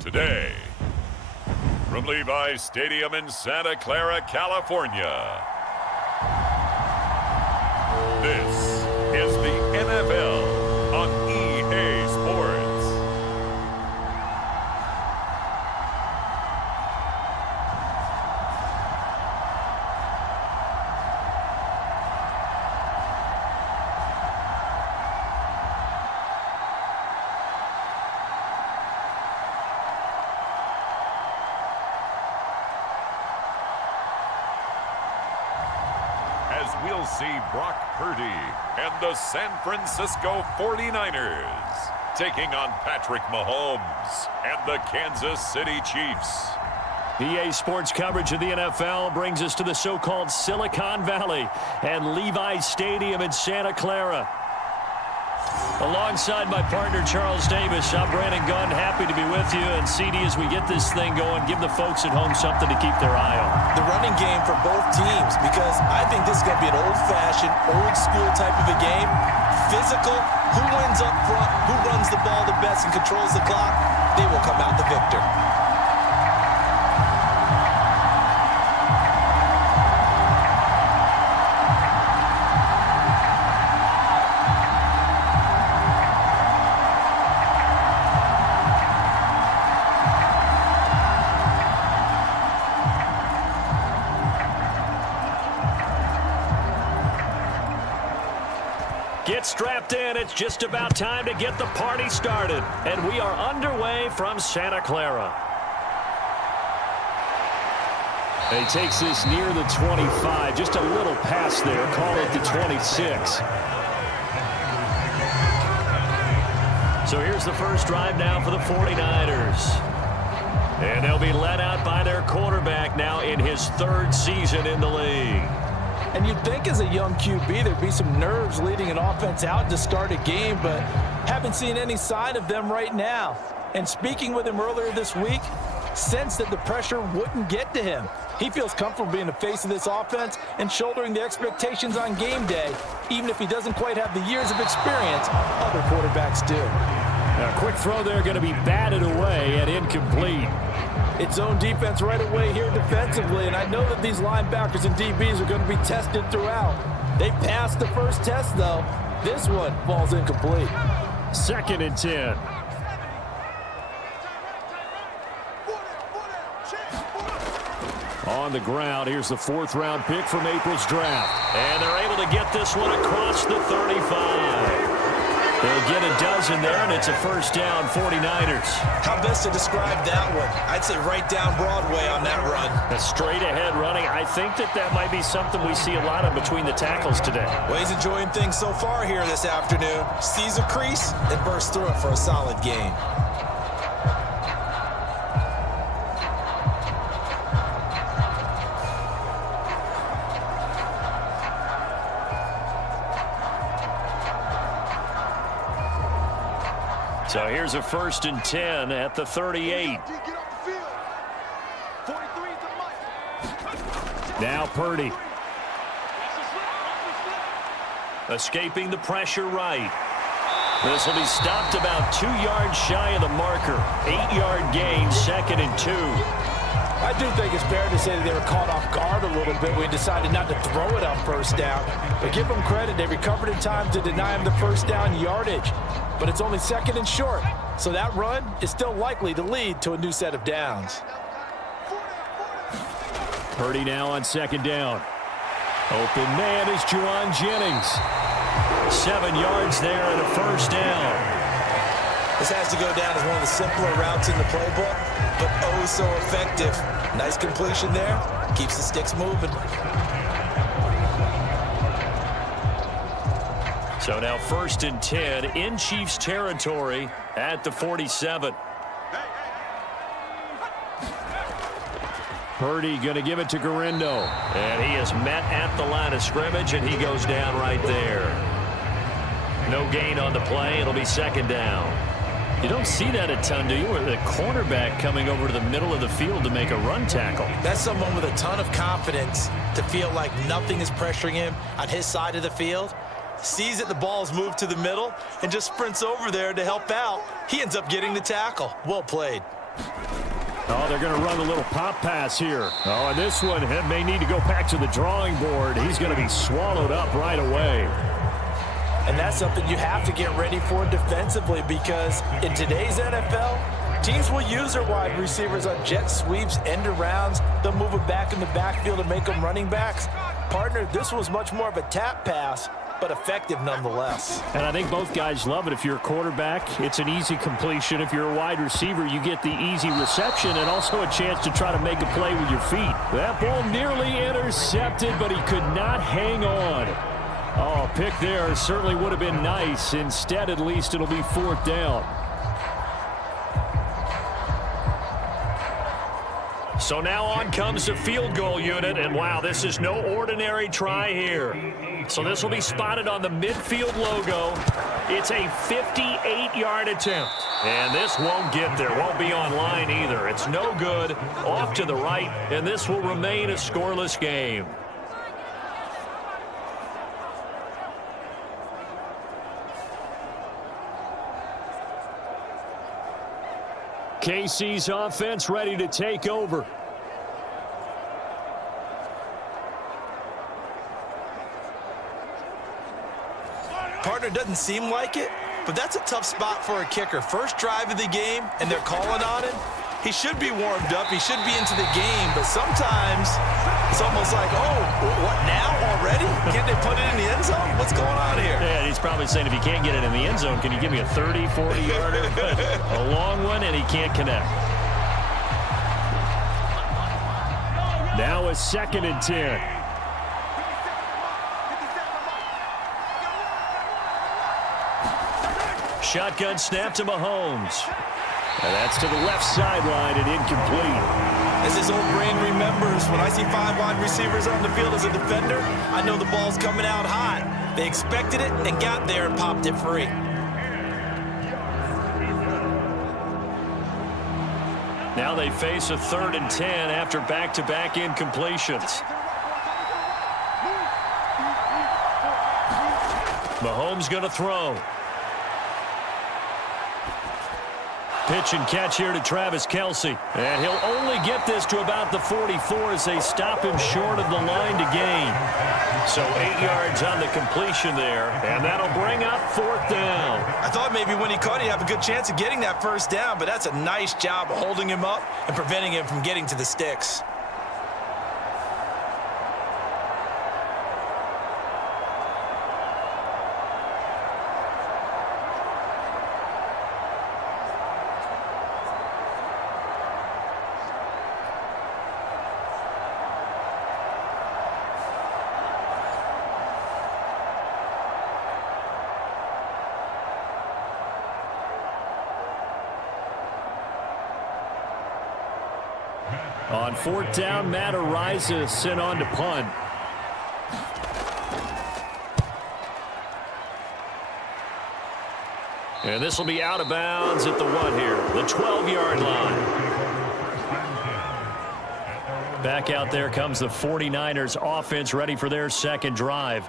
Today, from Levi's Stadium in Santa Clara, California, this is the NFL on EA Sports. As we'll see Brock Purdy and the San Francisco 49ers taking on Patrick Mahomes and the Kansas City Chiefs. EA Sports coverage of the NFL brings us to the so-called Silicon Valley and Levi's Stadium in Santa Clara. Alongside my partner, Charles Davis, I'm Brandon Gunn, happy to be with you. And CD, as we get this thing going, give the folks at home something to keep their eye on. The running game for both teams, because I think this is going to be an old-fashioned, old-school type of a game. Physical, who wins up front, who runs the ball the best and controls the clock, they will come out the victor. Get strapped in. It's just about time to get the party started. And we are underway from Santa Clara. He takes this near the 25. Just a little pass there. Call it the 26. So here's the first drive now for the 49ers. And they'll be led out by their quarterback now in his third season in the league. And you'd think as a young QB there'd be some nerves leading an offense out to start a game, but haven't seen any sign of them right now. And speaking with him earlier this week, sensed that the pressure wouldn't get to him. He feels comfortable being the face of this offense and shouldering the expectations on game day, even if he doesn't quite have the years of experience other quarterbacks do. Now, quick throw there, going to be batted away and incomplete. It's zone defense right away here defensively, and I know that these linebackers and DBs are going to be tested throughout. They passed the first test, though. This one falls incomplete. 2nd and 10. On the ground, here's the 4th-round pick from April's draft. And they're able to get this one across the 35. They'll get a dozen there, and it's a first down, 49ers. How best to describe that one? I'd say right down Broadway on that run. A straight-ahead running. I think that might be something we see a lot of between the tackles today. Well, he's enjoying things so far here this afternoon. Sees a crease and bursts through it for a solid gain. So here's a 1st and 10 at the 38. Now Purdy. Escaping the pressure right. This will be stopped about 2 yards shy of the marker. 8-yard gain, 2nd and 2. I do think it's fair to say that they were caught off guard a little bit. We decided not to throw it on first down. But give them credit. They recovered in time to deny him the first down yardage. But it's only 2nd and short. So that run is still likely to lead to a new set of downs. Purdy now on 2nd down. Open man is Juwan Jennings. 7 yards there and a first down. This has to go down as one of the simpler routes in the playbook, but oh so effective. Nice completion there. Keeps the sticks moving. So now 1st and 10 in Chiefs territory at the 47. Purdy going to give it to Garindo. And he is met at the line of scrimmage, and he goes down right there. No gain on the play. It'll be 2nd down. You don't see that a ton, do you? Or the cornerback coming over to the middle of the field to make a run tackle. That's someone with a ton of confidence to feel like nothing is pressuring him on his side of the field. Sees that the ball's moved to the middle and just sprints over there to help out. He ends up getting the tackle. Well played. Oh, they're going to run a little pop pass here. Oh, and this one may need to go back to the drawing board. He's going to be swallowed up right away. And that's something you have to get ready for defensively, because in today's NFL, teams will use their wide receivers on jet sweeps, end arounds. They'll move them back in the backfield and make them running backs. Partner, this was much more of a tap pass, but effective nonetheless. And I think both guys love it. If you're a quarterback, it's an easy completion. If you're a wide receiver, you get the easy reception and also a chance to try to make a play with your feet. That ball nearly intercepted, but he could not hang on. Oh, pick there certainly would have been nice. Instead, at least, it'll be 4th down. So now on comes the field goal unit, and wow, this is no ordinary try here. So this will be spotted on the midfield logo. It's a 58-yard attempt. And this won't get there, won't be on line either. It's no good, off to the right, and this will remain a scoreless game. KC's offense ready to take over. Partner, doesn't seem like it, but that's a tough spot for a kicker. First drive of the game, and they're calling on him. He should be warmed up. He should be into the game, but sometimes it's almost like, oh, what, now already? Can't they put it in the end zone? What's going on here? Yeah, he's probably saying, if you can't get it in the end zone, can you give me a 30, 40-yarder? A long one, and he can't connect. Now a 2nd and 10. Shotgun snap to Mahomes. And that's to the left sideline and incomplete. As his old brain remembers, when I see 5 wide receivers on the field as a defender, I know the ball's coming out hot. They expected it and got there and popped it free. Now they face a 3rd and 10 after back-to-back incompletions. Mahomes going to throw. Pitch and catch here to Travis Kelce. And he'll only get this to about the 44 as they stop him short of the line to gain. So 8 yards on the completion there, and that'll bring up 4th down. I thought maybe when he caught, he'd have a good chance of getting that 1st down, but that's a nice job of holding him up and preventing him from getting to the sticks. On 4th down, Matt Ariza sent on to punt. And this will be out of bounds at the 1 here, the 12-yard line. Back out there comes the 49ers offense, ready for their 2nd drive.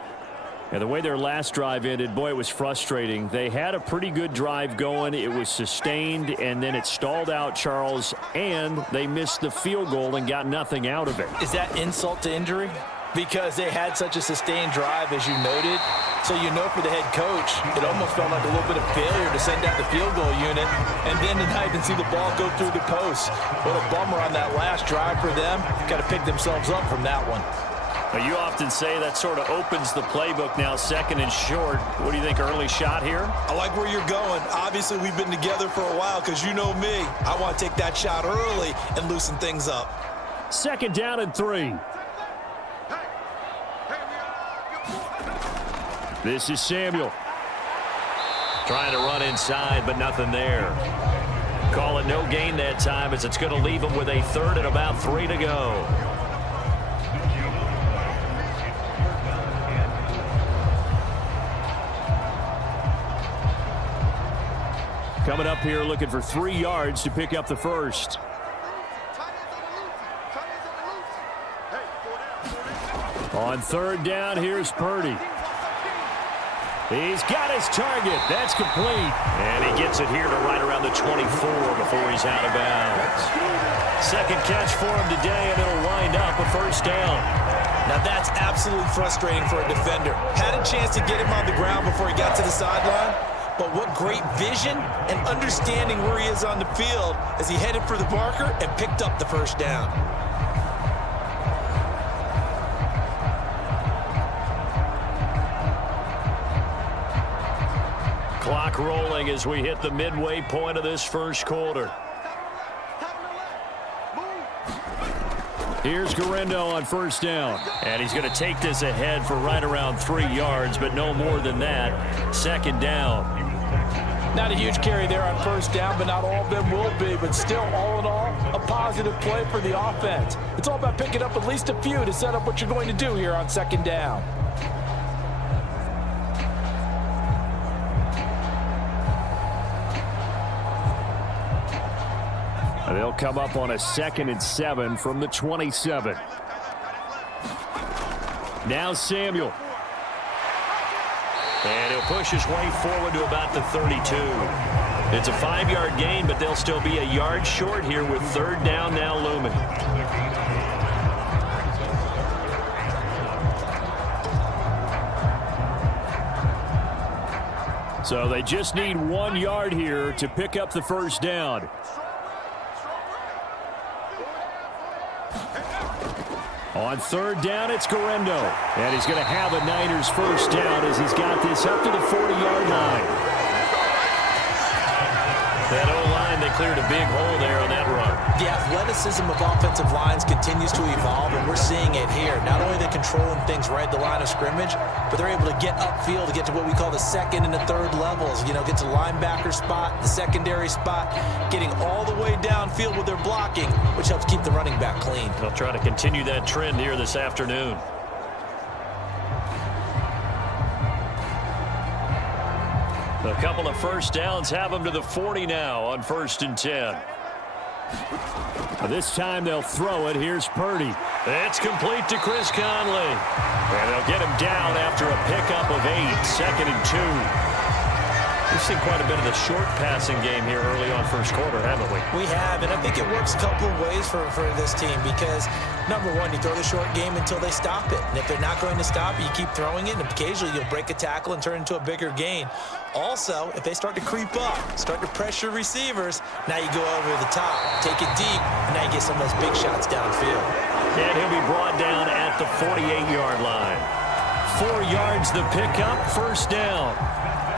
And the way their last drive ended, boy, it was frustrating. They had a pretty good drive going. It was sustained, and then it stalled out, Charles, and they missed the field goal and got nothing out of it. Is that insult to injury? Because they had such a sustained drive, as you noted. So you know, for the head coach, it almost felt like a little bit of failure to send out the field goal unit and then to not even see the ball go through the post. What a bummer on that last drive for them. Got to pick themselves up from that one. Well, you often say that sort of opens the playbook now, 2nd and short. What do you think, early shot here? I like where you're going. Obviously, we've been together for a while because you know me. I want to take that shot early and loosen things up. 2nd down and 3. This is Samuel. Trying to run inside, but nothing there. Call it no gain that time, as it's going to leave him with a 3rd and about 3 to go. Coming up here looking for 3 yards to pick up the 1st. On 3rd down, here's Purdy. He's got his target. That's complete. And he gets it here to right around the 24 before he's out of bounds. Second catch for him today, and it'll wind up a first down. Now that's absolutely frustrating for a defender. Had a chance to get him on the ground before he got to the sideline, but what great vision and understanding where he is on the field as he headed for the marker and picked up the first down. Clock rolling as we hit the midway point of this first quarter. Here's Garindo on first down. And he's going to take this ahead for right around 3 yards, but no more than that. Second down. Not a huge carry there on first down, but not all of them will be. But still, all in all, a positive play for the offense. It's all about picking up at least a few to set up what you're going to do here on second down. They'll come up on a 2nd and 7 from the 27. Now Samuel. And he'll push his way forward to about the 32. It's a 5-yard gain, but they'll still be a yard short here with third down now looming. So they just need 1 yard here to pick up the first down. On third down, it's Garindo. And he's going to have a Niners first down as he's got this up to the 40-yard line. That O-line, they cleared a big hole there on that run. The athleticism of offensive lines continues to evolve, and we're seeing it here. Not only are they controlling things right at the line of scrimmage, but they're able to get upfield to get to what we call the second and the third levels. You know, get to the linebacker spot, the secondary spot, getting all the way downfield with their blocking, which helps keep the running back clean. They'll try to continue that trend here this afternoon. A couple of first downs have them to the 40 now on 1st and 10. This time they'll throw it. Here's Purdy. It's complete to Chris Conley. And they'll get him down after a pickup of 8. 2nd and 2. We've seen quite a bit of the short passing game here early on first quarter, haven't we? We have, and I think it works a couple of ways for this team because, number one, you throw the short game until they stop it. And if they're not going to stop it, you keep throwing it, and occasionally you'll break a tackle and turn into a bigger gain. Also, if they start to creep up, start to pressure receivers, now you go over the top, take it deep, and now you get some of those big shots downfield. And he'll be brought down at the 48-yard line. 4 yards the pickup, first down.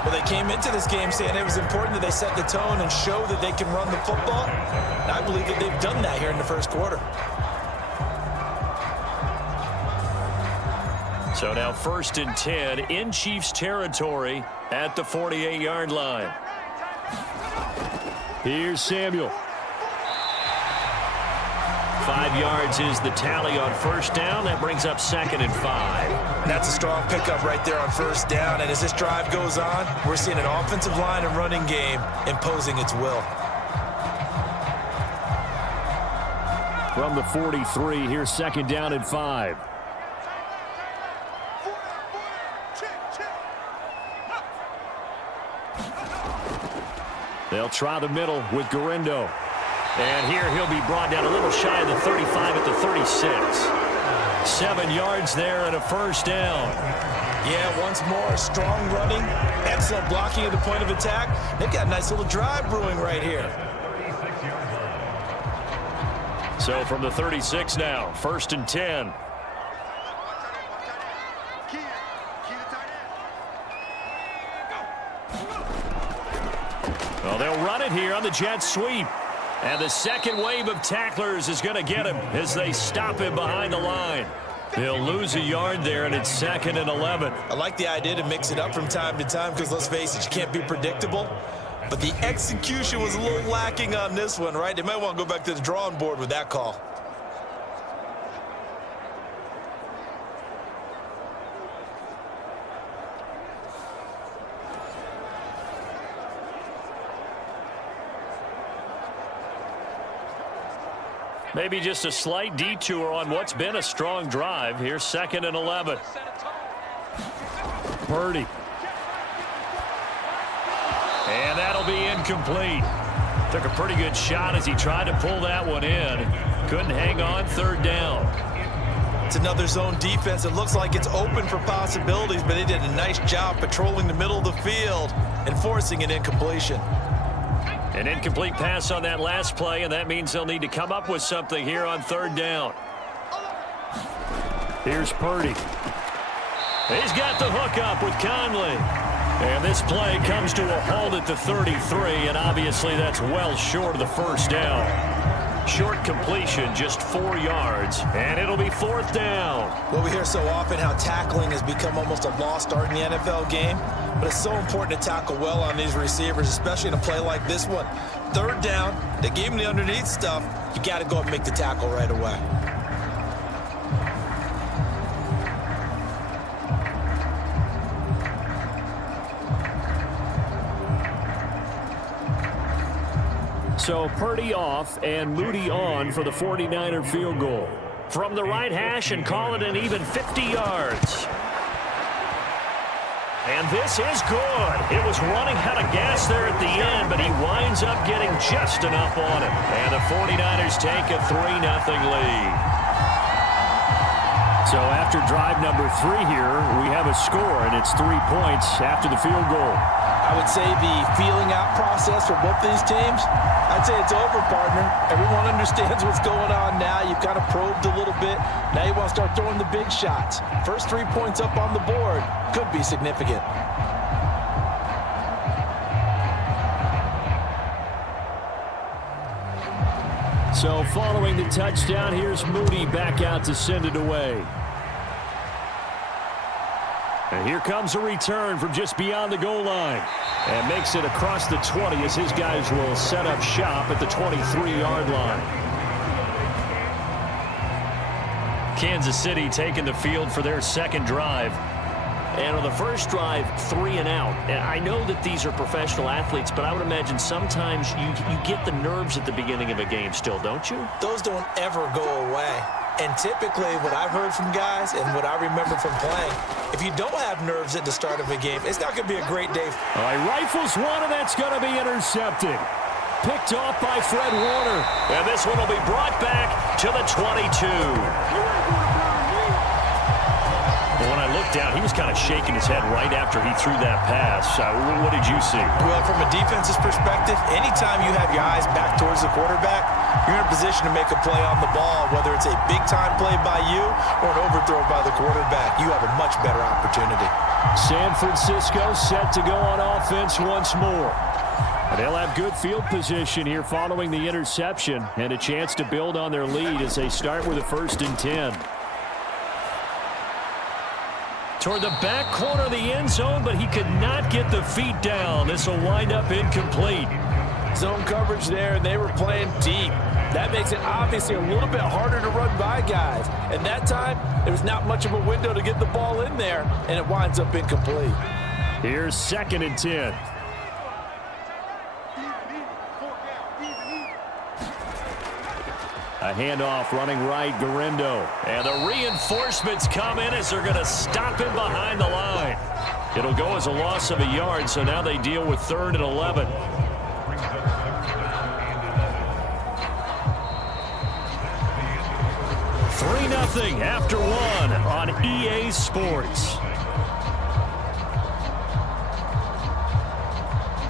Well, they came into this game saying it was important that they set the tone and show that they can run the football. And I believe that they've done that here in the first quarter. So now 1st and 10 in Chiefs territory at the 48-yard line. Here's Samuel. 5 yards is the tally on first down. That brings up 2nd and 5. That's a strong pickup right there on first down. And as this drive goes on, we're seeing an offensive line and running game imposing its will. From the 43, here's 2nd down and 5. They'll try the middle with Garindo. And here he'll be brought down a little shy of the 35 at the 36. 7 yards there and a first down. Yeah, once more, strong running, excellent blocking at the point of attack. They've got a nice little drive brewing right here. So from the 36 now, 1st and 10. Well, they'll run it here on the jet sweep. And the second wave of tacklers is going to get him as they stop him behind the line. They'll lose a yard there, and it's 2nd and 11. I like the idea to mix it up from time to time because, let's face it, you can't be predictable. But the execution was a little lacking on this one, right? They might want to go back to the drawing board with that call. Maybe just a slight detour on what's been a strong drive. Here's 2nd and 11. Purdy. And that'll be incomplete. Took a pretty good shot as he tried to pull that one in. Couldn't hang on, third down. It's another zone defense. It looks like it's open for possibilities, but they did a nice job patrolling the middle of the field and forcing an incompletion. An incomplete pass on that last play, and that means they'll need to come up with something here on third down. Here's Purdy. He's got the hook up with Conley. And this play comes to a halt at the 33, and obviously that's well short of the first down. Short completion, just 4 yards, and it'll be fourth down. Well, we hear so often how tackling has become almost a lost art in the NFL game, but it's so important to tackle well on these receivers, especially in a play like this one. Third down, they gave him the underneath stuff. You got to go and make the tackle right away. So Purdy off and Moody on for the 49er field goal. From the right hash and call it an even 50 yards. And this is good. It was running out of gas there at the end, but he winds up getting just enough on it. And the 49ers take a 3-0 lead. So after drive number 3 here, we have a score, and it's 3 points after the field goal. I would say the feeling out process for both these teams, I'd say it's over, partner. Everyone understands what's going on now. You've kind of probed a little bit. Now you want to start throwing the big shots. First 3 points up on the board could be significant. So following the touchdown, here's Moody back out to send it away. And here comes a return from just beyond the goal line. And makes it across the 20 as his guys will set up shop at the 23-yard line. Kansas City taking the field for their second drive. And on the first drive, 3 and out. And I know that these are professional athletes, but I would imagine sometimes you get the nerves at the beginning of a game still, don't you? Those don't ever go away. And typically, what I've heard from guys and what I remember from playing, if you don't have nerves at the start of a game, it's not going to be a great day. All right, rifles one, and that's going to be intercepted. Picked off by Fred Warner. And this one will be brought back to the 22. When I looked down, he was kind of shaking his head right after he threw that pass. What did you see? Well, from a defense's perspective, anytime you have your eyes back towards the quarterback, you're in a position to make a play on the ball, whether it's a big-time play by you or an overthrow by the quarterback. You have a much better opportunity. San Francisco set to go on offense once more. And they'll have good field position here following the interception and a chance to build on their lead as they start with a 1st and 10. Toward the back corner of the end zone, but he could not get the feet down. This will wind up incomplete. Zone coverage there, and they were playing deep. That makes it obviously a little bit harder to run by guys. And that time, there was not much of a window to get the ball in there, and it winds up incomplete. Here's 2nd and 10. A handoff running right, Garindo. And the reinforcements come in as they're going to stop him behind the line. It'll go as a loss of a yard, so now they deal with 3rd and 11. Three 3-0 after 1 on EA Sports.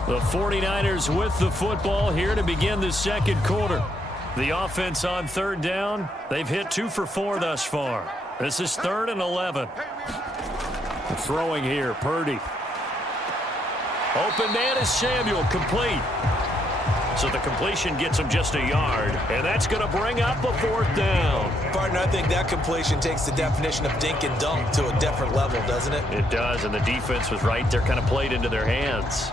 The 49ers with the football here to begin the second quarter. The offense on 3rd down, they've hit 2 for 4 thus far. This is 3rd and 11. Throwing here, Purdy. Open man is Samuel, complete. So the completion gets him just a yard, and that's going to bring up a 4th down. Partner, I think that completion takes the definition of dink and dunk to a different level, doesn't it? It does, and the defense was right there, kind of played into their hands.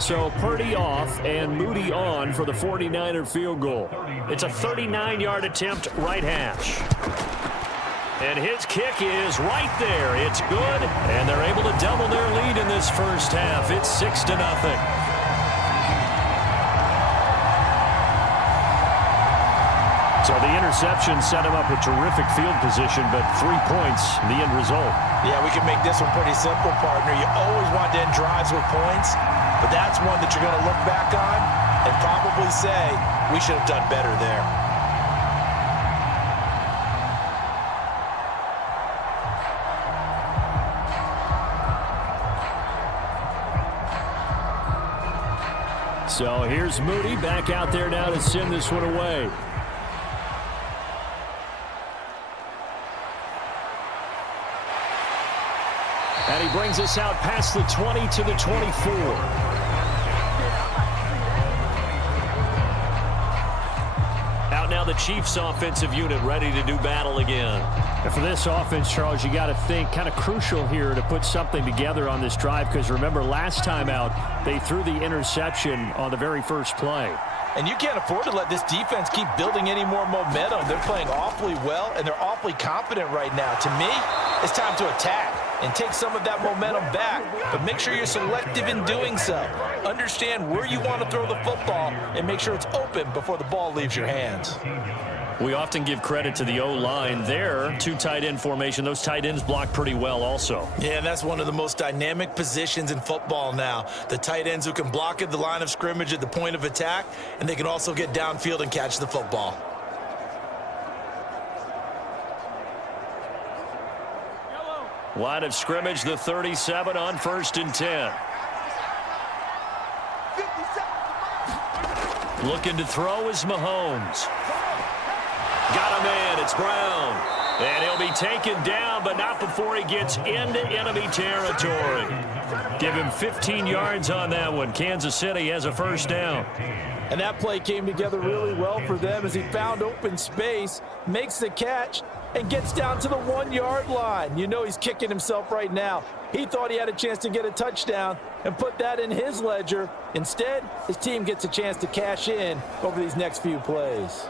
So Purdy off and Moody on for the 49er field goal. It's a 39-yard attempt, right hash. And his kick is right there. It's good, and they're able to double their lead in this first half. It's 6-0. So the interception set him up with terrific field position, but 3 points, the end result. Yeah, we can make this one pretty simple, partner. You always want to end drives with points, but that's one that you're going to look back on and probably say, we should have done better there. So here's Moody back out there now to send this one away. And he brings us out past the 20 to the 24. Out now the Chiefs offensive unit ready to do battle again. And for this offense, Charles, you got to think kind of crucial here to put something together on this drive, because remember last time out they threw the interception on the very first play. And you can't afford to let this defense keep building any more momentum. They're playing awfully well, and they're awfully confident right now. To me, it's time to attack and take some of that momentum back. But make sure you're selective in doing so. Understand where you want to throw the football and make sure it's open before the ball leaves your hands. We often give credit to the O-line there. 2 tight end formation. Those tight ends block pretty well also. Yeah, and that's one of the most dynamic positions in football now. The tight ends who can block at the line of scrimmage at the point of attack, and they can also get downfield and catch the football. Line of scrimmage, the 37 on 1st and 10. Looking to throw is Mahomes. Got him in. It's Brown. And he'll be taken down, but not before he gets into enemy territory. Give him 15 yards on that one. Kansas City has a first down. And that play came together really well for them as he found open space, makes the catch, and gets down to the 1-yard line. You know he's kicking himself right now. He thought he had a chance to get a touchdown and put that in his ledger. Instead, his team gets a chance to cash in over these next few plays.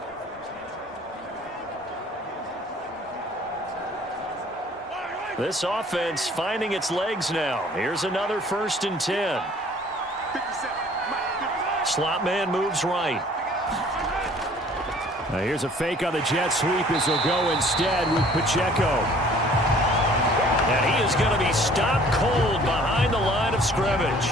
This offense finding its legs now. Here's another 1st and 10. Slot man moves right. Now here's a fake on the jet sweep as he'll go instead with Pacheco. And he is going to be stopped cold behind the line of scrimmage.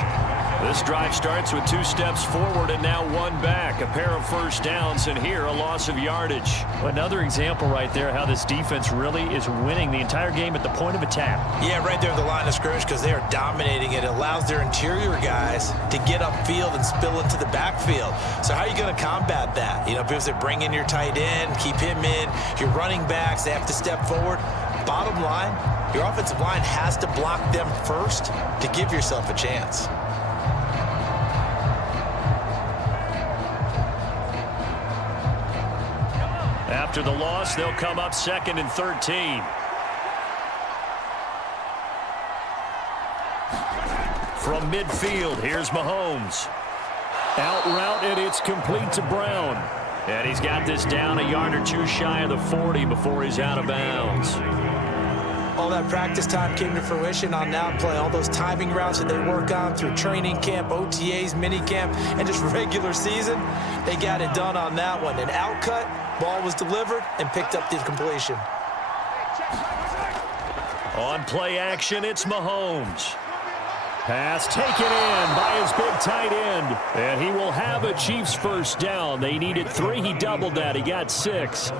This drive starts with 2 steps forward and now 1 back. A pair of first downs, and here a loss of yardage. Another example right there how this defense really is winning the entire game at the point of attack. Yeah, right there at the line of scrimmage, because they are dominating it. It allows their interior guys to get upfield and spill into the backfield. So how are you going to combat that? You know, because they bring in your tight end, keep him in. Your running backs, they have to step forward. Bottom line, your offensive line has to block them first to give yourself a chance. After the loss, they'll come up 2nd and 13. From midfield, here's Mahomes. Out route, and it's complete to Brown. And he's got this down a yard or 2 shy of the 40 before he's out of bounds. All that practice time came to fruition on that play. All those timing routes that they work on through training camp, OTAs, mini camp, and just regular season, they got it done on that one. An outcut, ball was delivered, and picked up the completion. On play action, it's Mahomes. Pass taken in by his big tight end. And he will have a Chiefs first down. They needed 3. He doubled that. He got 6.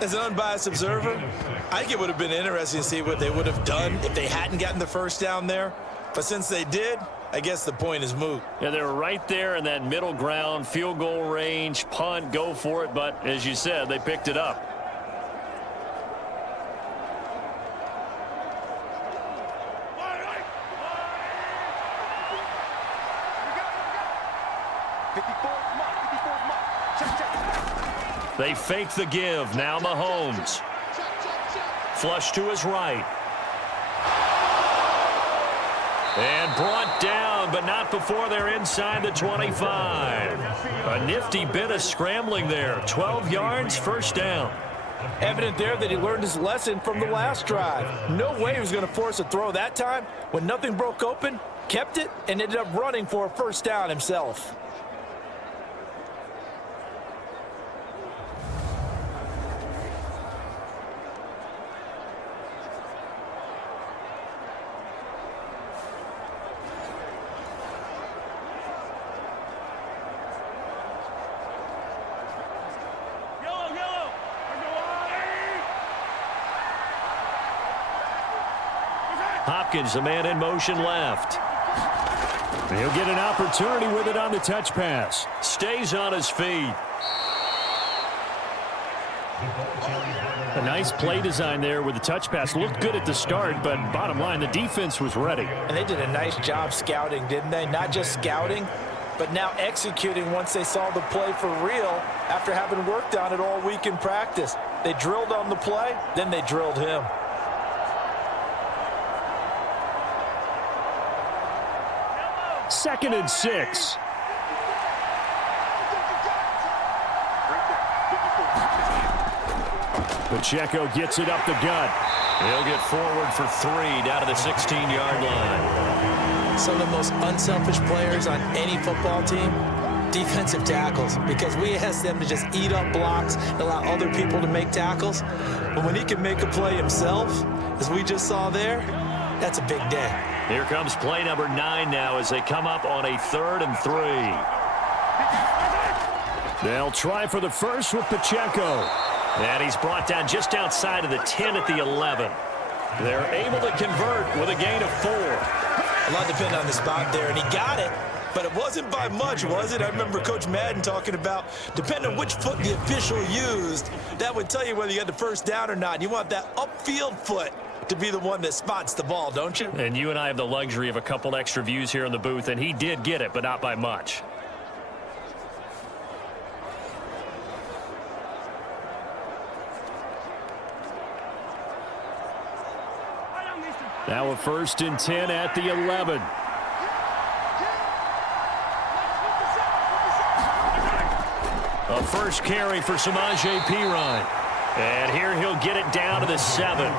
As an unbiased observer, I think it would have been interesting to see what they would have done if they hadn't gotten the first down there. But since they did, I guess the point is moot. Yeah, they were right there in that middle ground, field goal range, punt, go for it. But as you said, they picked it up. They fake the give. Now Mahomes. Flush to his right. And brought down, but not before they're inside the 25. A nifty bit of scrambling there. 12 yards, first down. Evident there that he learned his lesson from the last drive. No way he was going to force a throw that time. When nothing broke open, kept it, and ended up running for a first down himself. Hopkins, the man in motion left. He'll get an opportunity with it on the touch pass. Stays on his feet. A nice play design there with the touch pass. Looked good at the start, but bottom line, the defense was ready. And they did a nice job scouting, didn't they? Not just scouting, but now executing once they saw the play for real after having worked on it all week in practice. They drilled on the play, then they drilled him. Second and 6. Pacheco gets it up the gut. He'll get forward for 3 down to the 16-yard line. Some of the most unselfish players on any football team, defensive tackles, because we ask them to just eat up blocks and allow other people to make tackles. But when he can make a play himself, as we just saw there, that's a big day. Here comes play number 9 now as they come up on a 3rd and 3. They'll try for the first with Pacheco. And he's brought down just outside of the 10 at the 11. They're able to convert with a gain of 4. A lot depended on the spot there, and he got it, but it wasn't by much, was it? I remember Coach Madden talking about, depending on which foot the official used, that would tell you whether you got the first down or not. You want that upfield foot to be the one that spots the ball, don't you? And you and I have the luxury of a couple extra views here in the booth, and he did get it, but not by much. Now a 1st and 10 at the 11. A first carry for Samaje Perine. And here he'll get it down to the 7.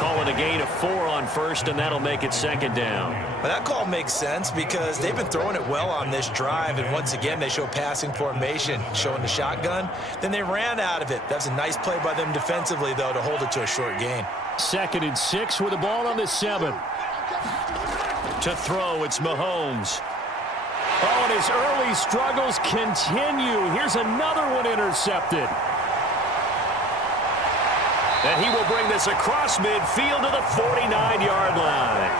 Call it a gain of 4 on 1st, and that'll make it 2nd down. Well, that call makes sense because they've been throwing it well on this drive, and once again they show passing formation, showing the shotgun. Then they ran out of it. That's a nice play by them defensively, though, to hold it to a short gain. 2nd and 6 with the ball on the 7. To throw, it's Mahomes. Oh, and his early struggles continue. Here's another one intercepted. And he will bring this across midfield to the 49-yard line.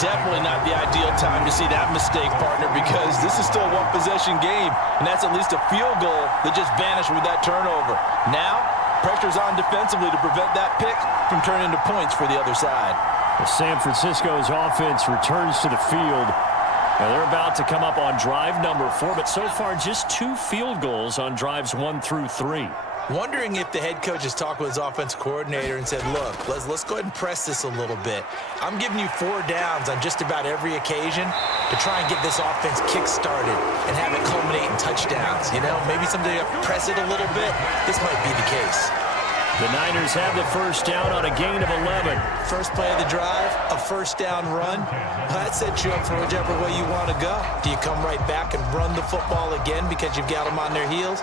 Definitely not the ideal time to see that mistake, partner, because this is still a one-possession game, and that's at least a field goal that just vanished with that turnover. Now, pressure's on defensively to prevent that pick from turning into points for the other side. San Francisco's offense returns to the field. Now they're about to come up on drive number 4, but so far just 2 field goals on drives 1 through 3. Wondering if the head coach has talked with his offensive coordinator and said, look, let's go ahead and press this a little bit. I'm giving you 4 downs on just about every occasion to try and get this offense kick-started and have it culminate in touchdowns. You know, maybe someday you press it a little bit. This might be the case. The Niners have the first down on a gain of 11. First play of the drive, a first down run. That sets you up for whichever way you want to go. Do you come right back and run the football again because you've got them on their heels?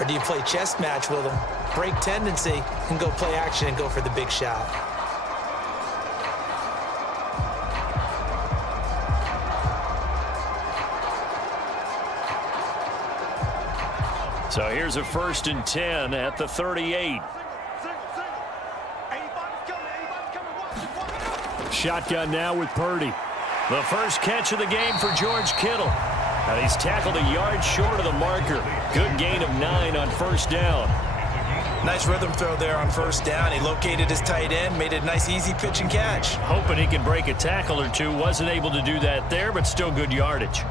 Or do you play chess match with them, break tendency, and go play action and go for the big shot? So here's a 1st and 10 at the 38. Shotgun now with Purdy. The first catch of the game for George Kittle. And he's tackled a yard short of the marker. Good gain of 9 on 1st down. Nice rhythm throw there on 1st down. He located his tight end, made it a nice, easy pitch and catch. Hoping he can break a tackle or 2. Wasn't able to do that there, but still good yardage.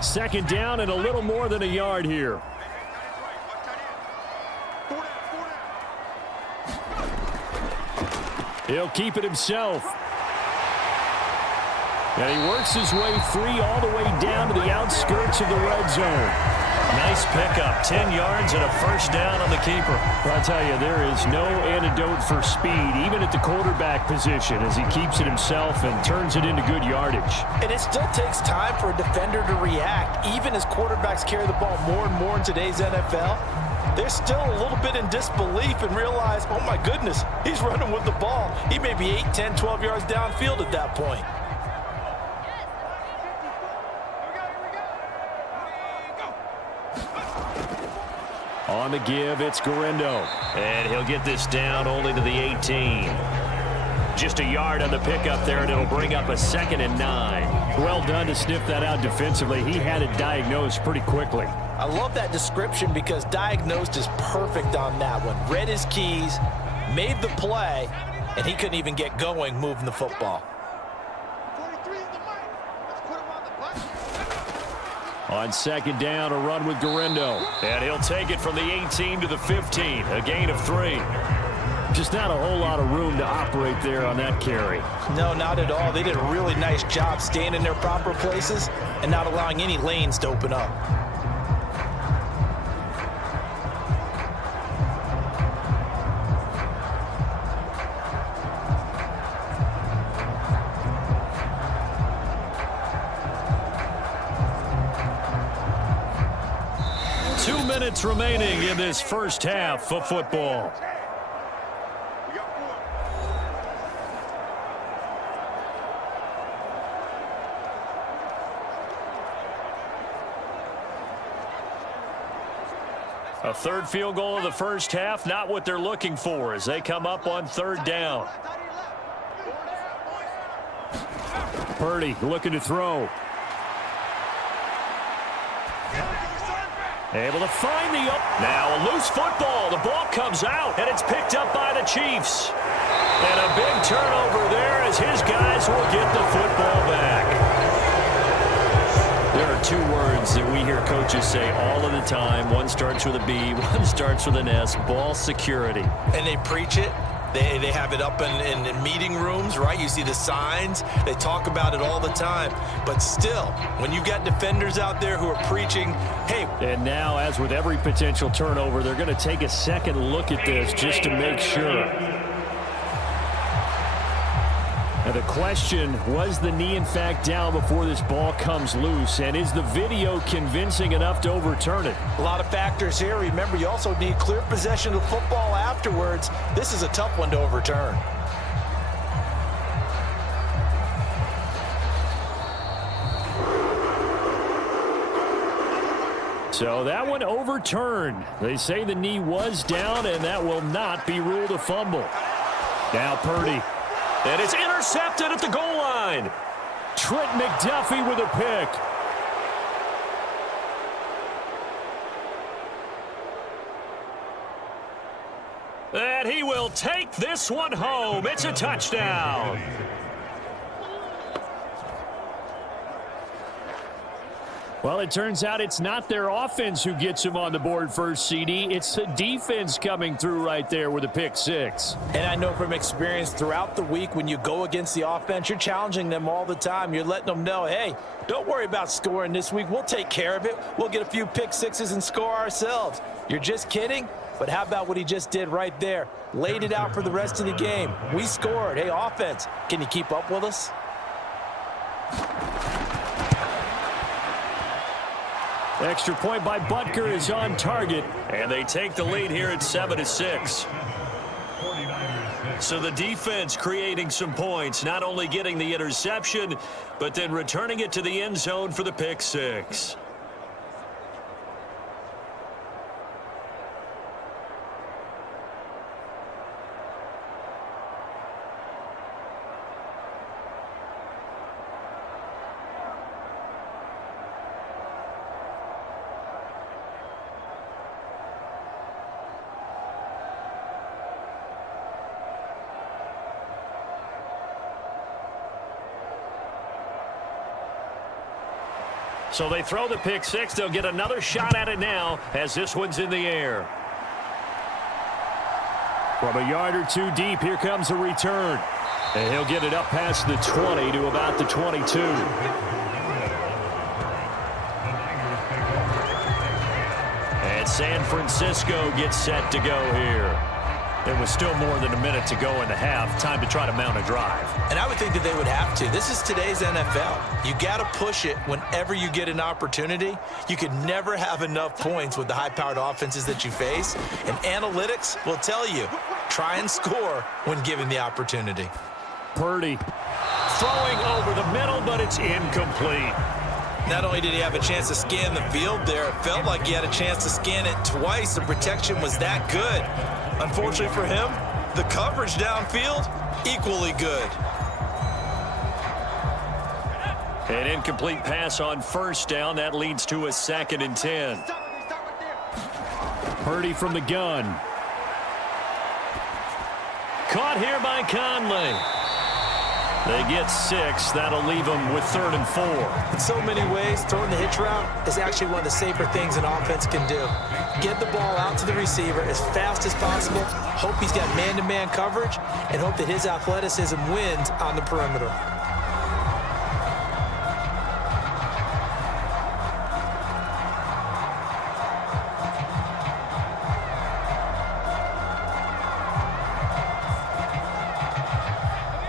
2nd down and a little more than a yard here. He'll keep it himself. And he works his way free all the way down to the outskirts of the red zone. Nice pickup, 10 yards and a 1st down on the keeper. I'll tell you, there is no antidote for speed, even at the quarterback position, as he keeps it himself and turns it into good yardage. And it still takes time for a defender to react, even as quarterbacks carry the ball more and more in today's NFL. They're still a little bit in disbelief and realize, oh my goodness, he's running with the ball. He may be 8, 10, 12 yards downfield at that point. On the give, it's Gurindo. And he'll get this down only to the 18. Just a yard on the pickup there, and it'll bring up a 2nd and 9. Well done to sniff that out defensively. He had it diagnosed pretty quickly. I love that description because diagnosed is perfect on that one. Read his keys, made the play, and he couldn't even get going moving the football. On 2nd down, a run with Gurindo. And he'll take it from the 18 to the 15, a gain of 3. Just not a whole lot of room to operate there on that carry. No, not at all. They did a really nice job staying in their proper places and not allowing any lanes to open up. Minutes remaining in this first half of football. A third field goal of the first half, not what they're looking for as they come up on 3rd down. Purdy looking to throw. Able to find the now a loose football. The ball comes out, and it's picked up by the Chiefs. And a big turnover there as his guys will get the football back. There are 2 words that we hear coaches say all of the time. One starts with a B, one starts with an S, ball security. And they preach it. They have it up in meeting rooms, right? You see the signs. They talk about it all the time. But still, when you've got defenders out there who are preaching, hey. And now, as with every potential turnover, they're going to take a second look at this just to make sure. Now the question, was the knee in fact down before this ball comes loose? And is the video convincing enough to overturn it? A lot of factors here. Remember, you also need clear possession of the football afterwards. This is a tough one to overturn. So that one overturned. They say the knee was down, and that will not be ruled a fumble. Now Purdy. And it's intercepted at the goal line. Trent McDuffie with a pick. And he will take this one home. It's a touchdown. Well, it turns out it's not their offense who gets him on the board first, CD. It's the defense coming through right there with a pick 6. And I know from experience throughout the week when you go against the offense, you're challenging them all the time. You're letting them know, hey, don't worry about scoring this week. We'll take care of it. We'll get a few pick 6s and score ourselves. You're just kidding? But how about what he just did right there? Laid it out for the rest of the game. We scored. Hey, offense, can you keep up with us? Extra point by Butker is on target. And they take the lead here at 7-6. So the defense creating some points, not only getting the interception, but then returning it to the end zone for the pick 6. So they throw the pick 6. They'll get another shot at it now as this one's in the air. From a yard or 2 deep, here comes a return. And he'll get it up past the 20 to about the 22. And San Francisco gets set to go here. There was still more than a minute to go in the half. Time to try to mount a drive. And I would think that they would have to. This is today's NFL. You got to push it whenever you get an opportunity. You could never have enough points with the high-powered offenses that you face. And analytics will tell you, try and score when given the opportunity. Purdy throwing over the middle, but it's incomplete. Not only did he have a chance to scan the field there, it felt like he had a chance to scan it twice. The protection was that good. Unfortunately for him, the coverage downfield, equally good. An incomplete pass on first down. That leads to a 2nd and 10. Purdy from the gun. Caught here by Conley. They get 6. That'll leave them with 3rd and 4. In so many ways, throwing the hitch route is actually one of the safer things an offense can do. Get the ball out to the receiver as fast as possible, hope he's got man-to-man coverage, and hope that his athleticism wins on the perimeter.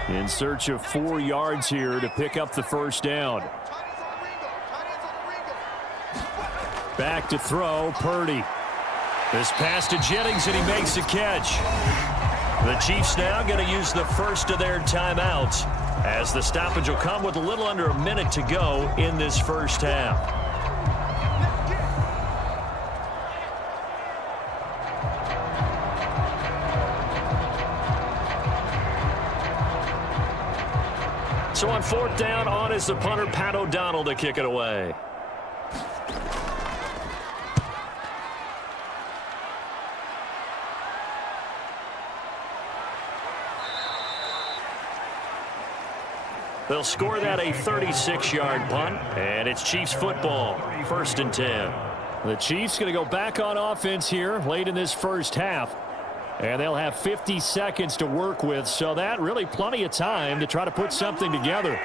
In search of 4 yards here to pick up the first down. Back to throw, Purdy. This pass to Jennings, and he makes a catch. The Chiefs now going to use the first of their timeouts, as the stoppage will come with a little under a minute to go in this first half. So on 4th down, on is the punter, Pat O'Donnell, to kick it away. They'll score that a 36-yard punt, and it's Chiefs football, 1st and 10. The Chiefs going to go back on offense here late in this first half. And they'll have 50 seconds to work with, so that really plenty of time to try to put something together.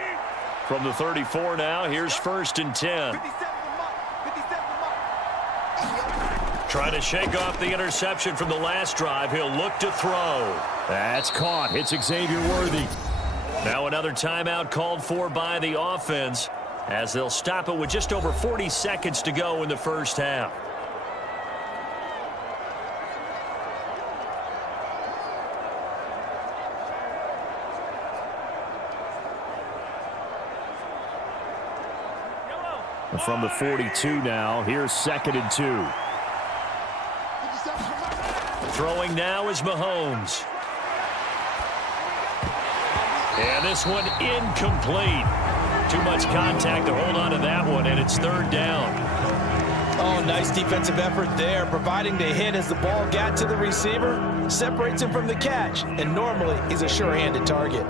From the 34 now, here's 1st and 10. Trying to shake off the interception from the last drive. He'll look to throw. That's caught. It's Xavier Worthy. Now another timeout called for by the offense, as they'll stop it with just over 40 seconds to go in the first half. From the 42 now, here's 2nd and 2. Throwing now is Mahomes. And this one incomplete. Too much contact to hold on to that one, and it's 3rd down. Oh, nice defensive effort there, providing the hit as the ball got to the receiver, separates him from the catch, and normally he's a sure-handed target.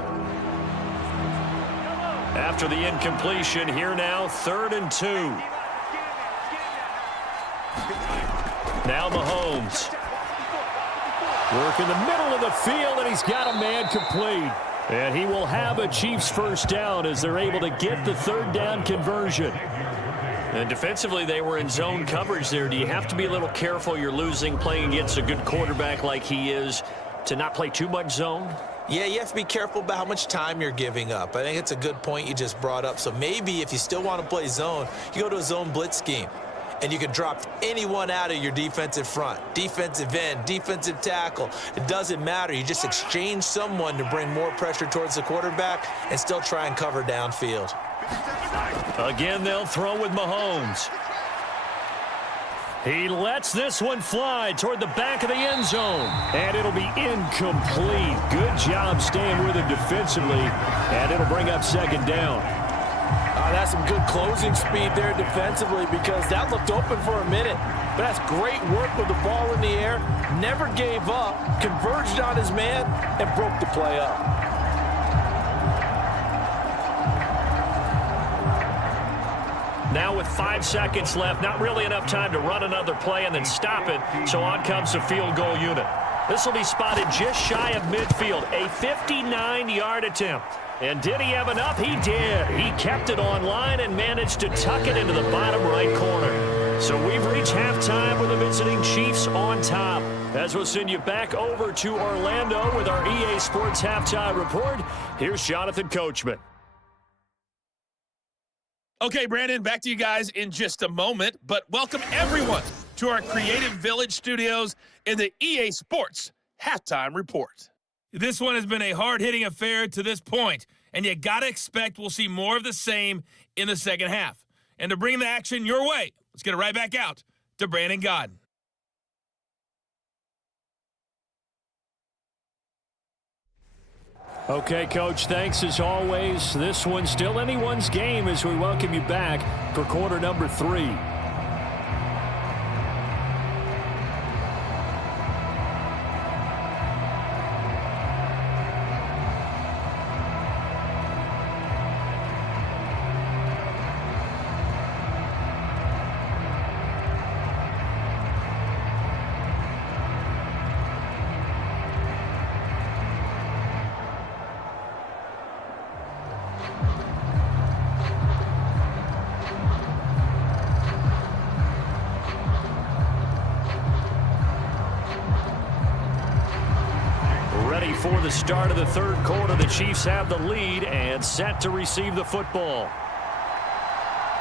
After the incompletion, here now, 3rd and 2. Now Mahomes. Work in the middle of the field, and he's got a man complete. And he will have a Chiefs first down as they're able to get the 3rd down conversion. And defensively, they were in zone coverage there. Do you have to be a little careful? You're losing, playing against a good quarterback like he is, to not play too much zone? Yeah, you have to be careful about how much time you're giving up. I think it's a good point you just brought up. So maybe if you still want to play zone, you go to a zone blitz scheme. And you can drop anyone out of your defensive front, defensive end, defensive tackle. It doesn't matter. You just exchange someone to bring more pressure towards the quarterback and still try and cover downfield. Again, they'll throw with Mahomes. He lets this one fly toward the back of the end zone. And it'll be incomplete. Good job staying with it defensively. And it'll bring up 2nd down. That's some good closing speed there defensively, because that looked open for a minute. But that's great work with the ball in the air. Never gave up, converged on his man, and broke the play up. Now with 5 seconds left, not really enough time to run another play and then stop it. So on comes the field goal unit. This will be spotted just shy of midfield, a 59-yard attempt. And did he have enough? He did. He kept it on line and managed to tuck it into the bottom right corner. So we've reached halftime with the visiting Chiefs on top. As we'll send you back over to Orlando with our EA Sports Halftime Report, here's Jonathan Coachman. Okay, Brandon, back to you guys in just a moment, but welcome everyone to our Creative Village studios in the EA Sports Halftime Report. This one has been a hard-hitting affair to this point, and you got to expect we'll see more of the same in the second half. And to bring the action your way, let's get it right back out to Brandon Godden. Okay, Coach, thanks as always. This one's still anyone's game as we welcome you back for quarter number 3. For the start of the third quarter, the Chiefs have the lead and set to receive the football.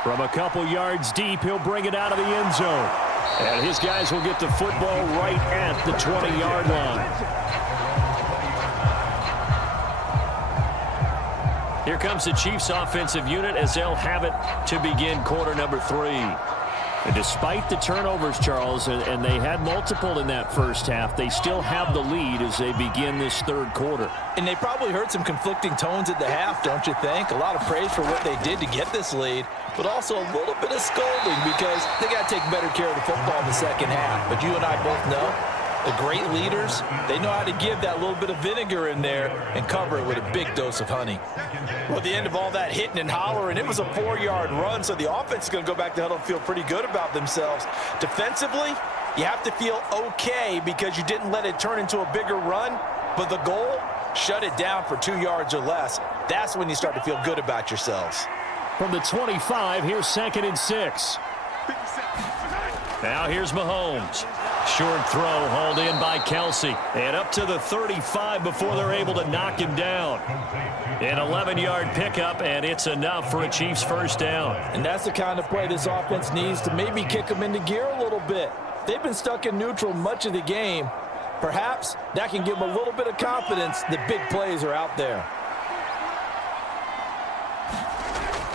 From a couple yards deep, he'll bring it out of the end zone. And his guys will get the football right at the 20-yard line. Here comes the Chiefs offensive unit as they'll have it to begin quarter number 3. And despite the turnovers, Charles, and they had multiple in that first half, they still have the lead as they begin this third quarter. And they probably heard some conflicting tones at the half, don't you think? A lot of praise for what they did to get this lead, but also a little bit of scolding because they got to take better care of the football in the second half. But you and I both know the great leaders, they know how to give that little bit of vinegar in there and cover it with a big dose of honey. Well, at the end of all that hitting and hollering, it was a 4-yard run, so the offense is going to go back to huddle and feel pretty good about themselves. Defensively, you have to feel okay because you didn't let it turn into a bigger run, but the goal, shut it down for 2 yards or less. That's when you start to feel good about yourselves. From the 25, here's 2nd and 6. Now here's Mahomes. Short throw hauled in by Kelsey. And up to the 35 before they're able to knock him down. An 11-yard pickup, and it's enough for a Chiefs first down. And that's the kind of play this offense needs to maybe kick them into gear a little bit. They've been stuck in neutral much of the game. Perhaps that can give them a little bit of confidence that big plays are out there.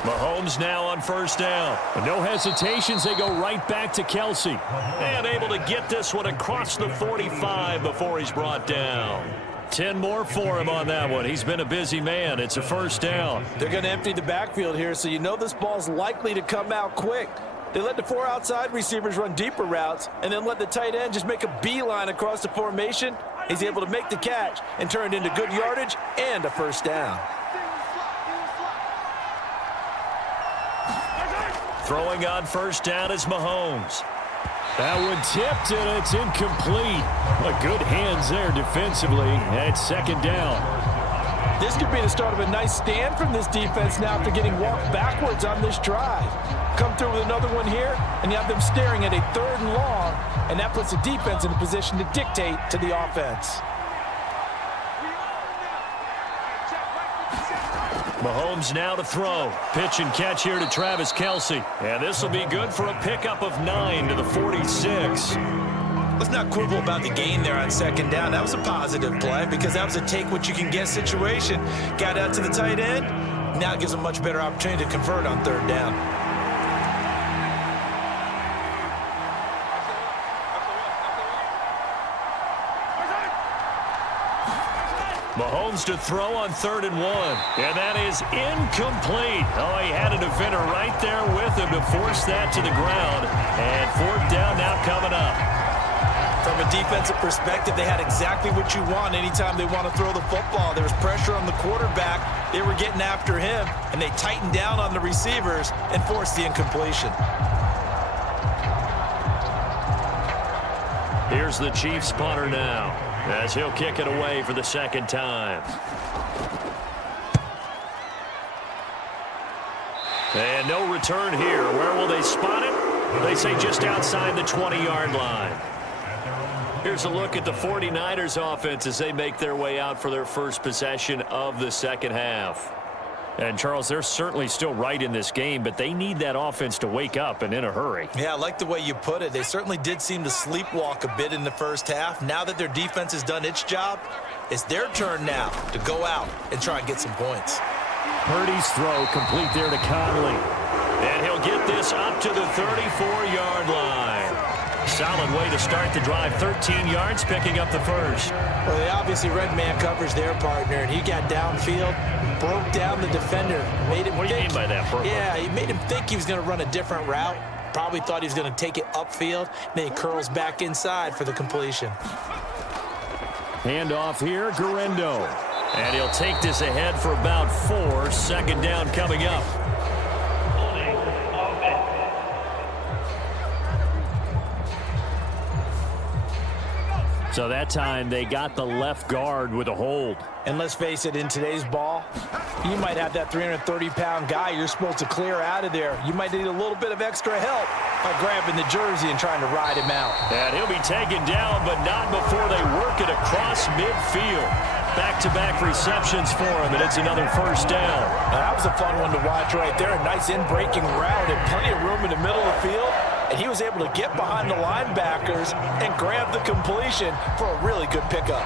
Mahomes now on first down. And no hesitations, they go right back to Kelsey. And able to get this one across the 45 before he's brought down. 10 more for him on that one. He's been a busy man. It's a first down. They're going to empty the backfield here, so you know this ball's likely to come out quick. They let the 4 outside receivers run deeper routes and then let the tight end just make a beeline across the formation. He's able to make the catch and turn it into good yardage and a first down. Throwing on first down is Mahomes. That one tipped and it's incomplete. But good hands there defensively. And it's second down. This could be the start of a nice stand from this defense now after getting walked backwards on this drive. Come through with another one here, and you have them staring at a 3rd and long, and that puts the defense in a position to dictate to the offense. Mahomes now to throw. Pitch and catch here to Travis Kelsey. And this will be good for a pickup of 9 to the 46. Let's not quibble about the gain there on second down. That was a positive play because that was a take-what-you-can-get situation. Got out to the tight end. Now it gives them a much better opportunity to convert on 3rd down. Mahomes to throw on 3rd and 1. And that is incomplete. Oh, he had a defender right there with him to force that to the ground. And 4th down now coming up. From a defensive perspective, they had exactly what you want anytime they want to throw the football. There was pressure on the quarterback. They were getting after him, and they tightened down on the receivers and forced the incompletion. Here's the Chiefs punter now, as he'll kick it away for the 2nd time. And no return here. Where will they spot it? They say just outside the 20-yard line. Here's a look at the 49ers offense as they make their way out for their first possession of the second half. And, Charles, they're certainly still right in this game, but they need that offense to wake up and in a hurry. Yeah, I like the way you put it. They certainly did seem to sleepwalk a bit in the first half. Now that their defense has done its job, it's their turn now to go out and try and get some points. Purdy's throw complete there to Conley. And he'll get this up to the 34-yard line. Solid way to start the drive. 13 yards, picking up the first. Well, they obviously read man coverage their partner, and he got downfield, broke down the defender. Made him what do you mean by that, Burke? Yeah, he made him think he was going to run a different route. Probably thought he was going to take it upfield. Then he curls back inside for the completion. Handoff here, Guerrero. And he'll take this ahead for about 4. Second down coming up. So that time they got the left guard with a hold. And let's face it, in today's ball, you might have that 330-pound guy you're supposed to clear out of there. You might need a little bit of extra help by grabbing the jersey and trying to ride him out. And he'll be taken down, but not before they work it across midfield. Back-to-back receptions for him, and it's another first down. Now, that was a fun one to watch right there. A nice in-breaking route and plenty of room in the middle of the field. And he was able to get behind the linebackers and grab the completion for a really good pickup.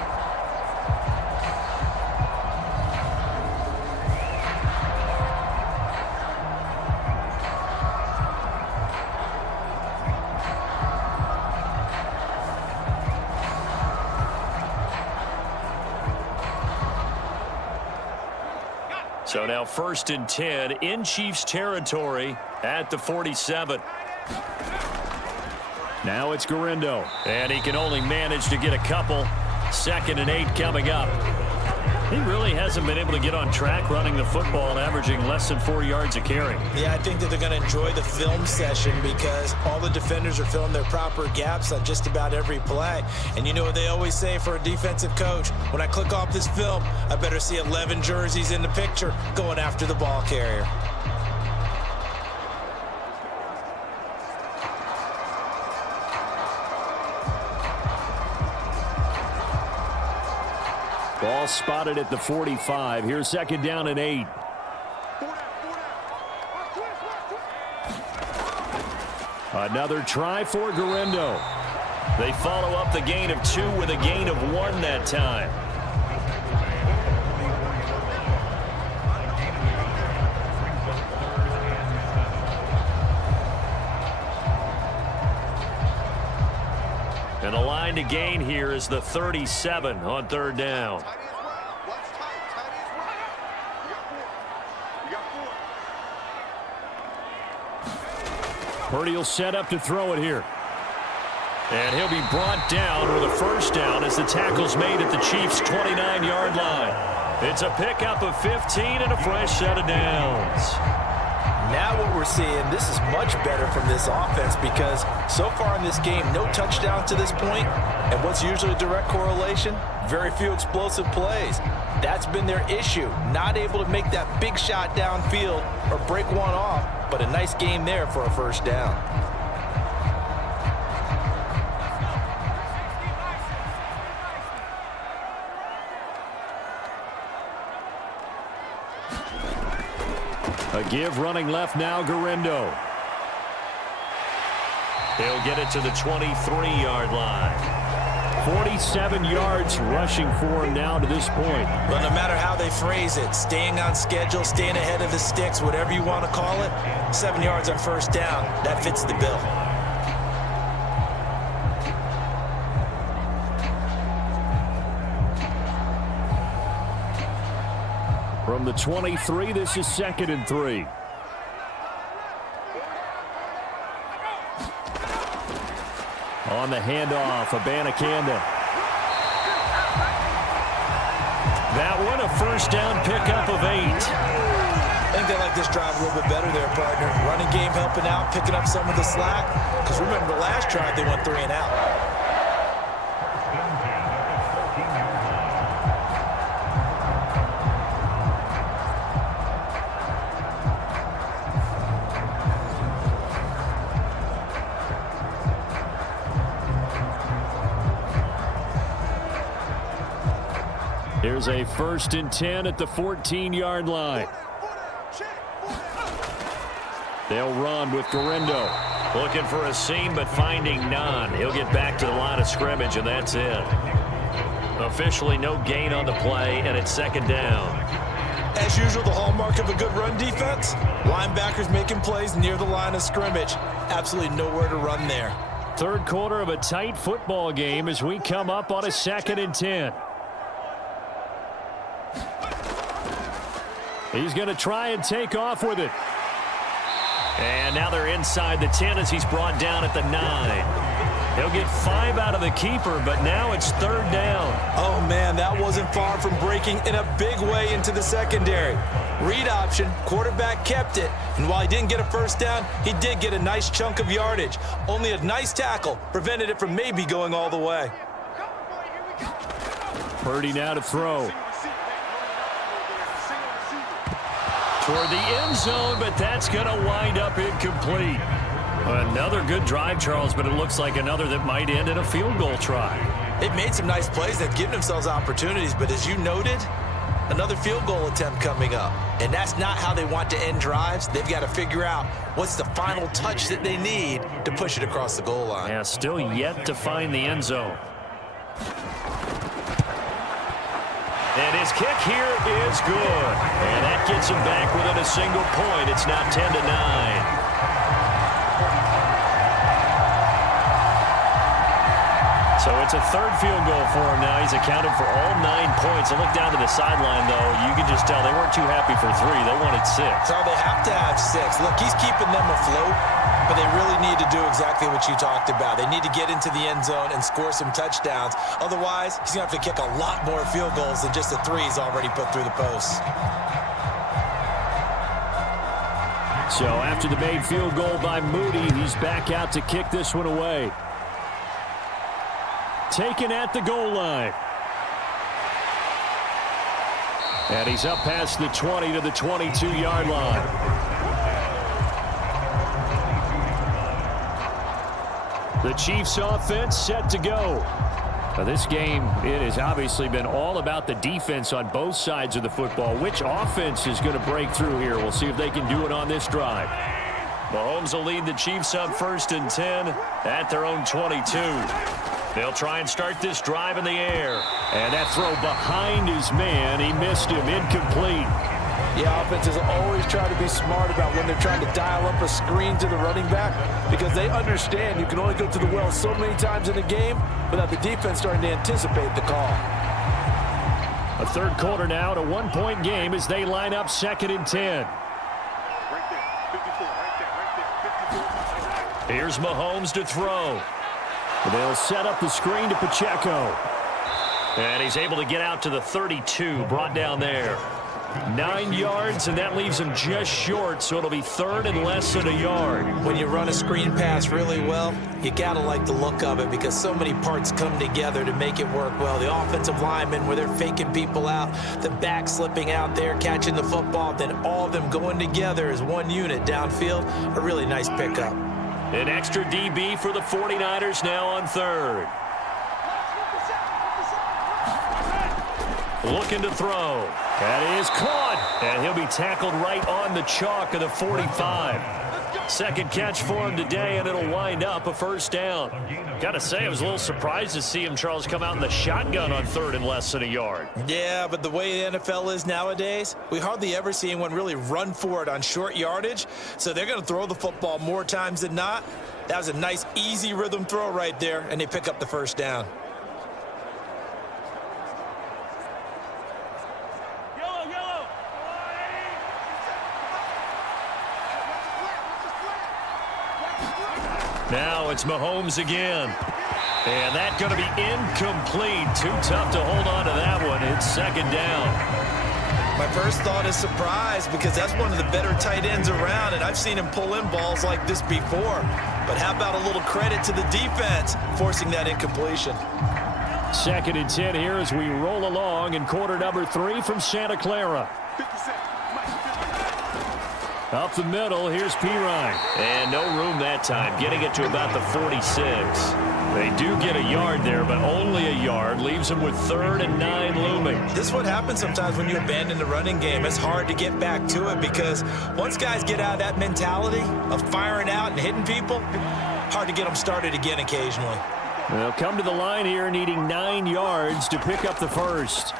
So now 1st and 10 in Chiefs territory at the 47. Now it's Guerrero, and he can only manage to get a couple. 2nd and 8 coming up. He really hasn't been able to get on track running the football and averaging less than 4 yards a carry. Yeah, I think that they're going to enjoy the film session because all the defenders are filling their proper gaps on just about every play. And you know what they always say for a defensive coach? When I click off this film, I better see 11 jerseys in the picture going after the ball carrier. Ball spotted at the 45. Here's 2nd down and 8. Another try for Guerrero. They follow up the gain of 2 with a gain of 1 that time. And the line to gain here is the 37 on 3rd down. Purdy will set up to throw it here. And he'll be brought down with a first down as the tackle's made at the Chiefs' 29-yard line. It's a pickup of 15 and a fresh set of downs. Now what we're seeing, this is much better from this offense because so far in this game, no touchdowns to this point, and what's usually a direct correlation? Very few explosive plays. That's been their issue, not able to make that big shot downfield or break one off, but a nice game there for a first down. A give running left now, Guerrero. He'll get it to the 23-yard line. 47 yards rushing for him now to this point. But no matter how they phrase it, staying on schedule, staying ahead of the sticks, whatever you want to call it, 7 yards on first down, that fits the bill. From the 23, this is 2nd and 3. On the handoff, Abanikanda. That one, a first down pickup of 8. I think they like this drive a little bit better there, partner. Running game helping out, picking up some of the slack. Because remember, the last drive, they went 3 and out. Here's a 1st and 10 at the 14-yard line. They'll run with Guerrero. Looking for a seam, but finding none. He'll get back to the line of scrimmage, and that's it. Officially no gain on the play, and it's 2nd down. As usual, the hallmark of a good run defense, linebackers making plays near the line of scrimmage. Absolutely nowhere to run there. Third quarter of a tight football game as we come up on a 2nd and 10. He's going to try and take off with it. And now they're inside the 10 as he's brought down at the 9. He'll get 5 out of the keeper, but now it's 3rd down. Oh, man, that wasn't far from breaking in a big way into the secondary. Read option, quarterback kept it, and while he didn't get a first down, he did get a nice chunk of yardage. Only a nice tackle prevented it from maybe going all the way. Purdy now to throw. Toward the end zone, but that's going to wind up incomplete. Another good drive, Charles, but it looks like another that might end in a field goal try. They've made some nice plays. They've given themselves opportunities, but as you noted, another field goal attempt coming up. And that's not how they want to end drives. They've got to figure out what's the final touch that they need to push it across the goal line. Yeah, still yet to find the end zone. And his kick here is good. And that gets him back within a single point. It's now 10-9. So it's a 3rd field goal for him now. He's accounted for all 9 points. I look down to the sideline, though. You can just tell they weren't too happy for 3. They wanted 6. So they have to have 6. Look, he's keeping them afloat, but they really need to do exactly what you talked about. They need to get into the end zone and score some touchdowns. Otherwise, he's going to have to kick a lot more field goals than just the 3 he's already put through the posts. So after the made field goal by Moody, he's back out to kick this one away. Taken at the goal line. And he's up past the 20 to the 22-yard line. The Chiefs offense set to go. Now this game, it has obviously been all about the defense on both sides of the football. Which offense is going to break through here? We'll see if they can do it on this drive. Mahomes will lead the Chiefs up 1st and 10 at their own 22. They'll try and start this drive in the air. And that throw behind his man, he missed him, incomplete. Yeah, offenses always try to be smart about when they're trying to dial up a screen to the running back because they understand you can only go to the well so many times in a game without the defense starting to anticipate the call. A 3rd quarter now at a 1-point game as they line up 2nd and 10. Here's Mahomes to throw. They'll set up the screen to Pacheco. And he's able to get out to the 32, brought down there. 9 yards, and that leaves him just short, so it'll be 3rd and less than a yard. When you run a screen pass really well, you got to like the look of it because so many parts come together to make it work well. The offensive linemen, where they're faking people out, the back slipping out there, catching the football, then all of them going together as one unit downfield. A really nice pickup. An extra DB for the 49ers now on 3rd. Looking to throw. That is caught. And he'll be tackled right on the chalk of the 45. Second catch for him today, and it'll wind up a 1st down. Got to say, I was a little surprised to see him, Charles, come out in the shotgun on 3rd and less than a yard. Yeah, but the way the NFL is nowadays, we hardly ever see anyone really run for it on short yardage. So they're going to throw the football more times than not. That was a nice, easy rhythm throw right there, and they pick up the 1st down. Now it's Mahomes again. And that's going to be incomplete. Too tough to hold on to that one. It's 2nd down. My first thought is surprise because that's one of the better tight ends around, and I've seen him pull in balls like this before. But how about a little credit to the defense forcing that incompletion? 2nd and 10 here as we roll along in quarter number 3 from Santa Clara. Up the middle, here's Pirine. And no room that time, getting it to about the 46. They do get a yard there, but only a yard. Leaves them with 3rd and 9 looming. This is what happens sometimes when you abandon the running game. It's hard to get back to it because once guys get out of that mentality of firing out and hitting people, hard to get them started again occasionally. They'll come to the line here needing 9 yards to pick up the 1st.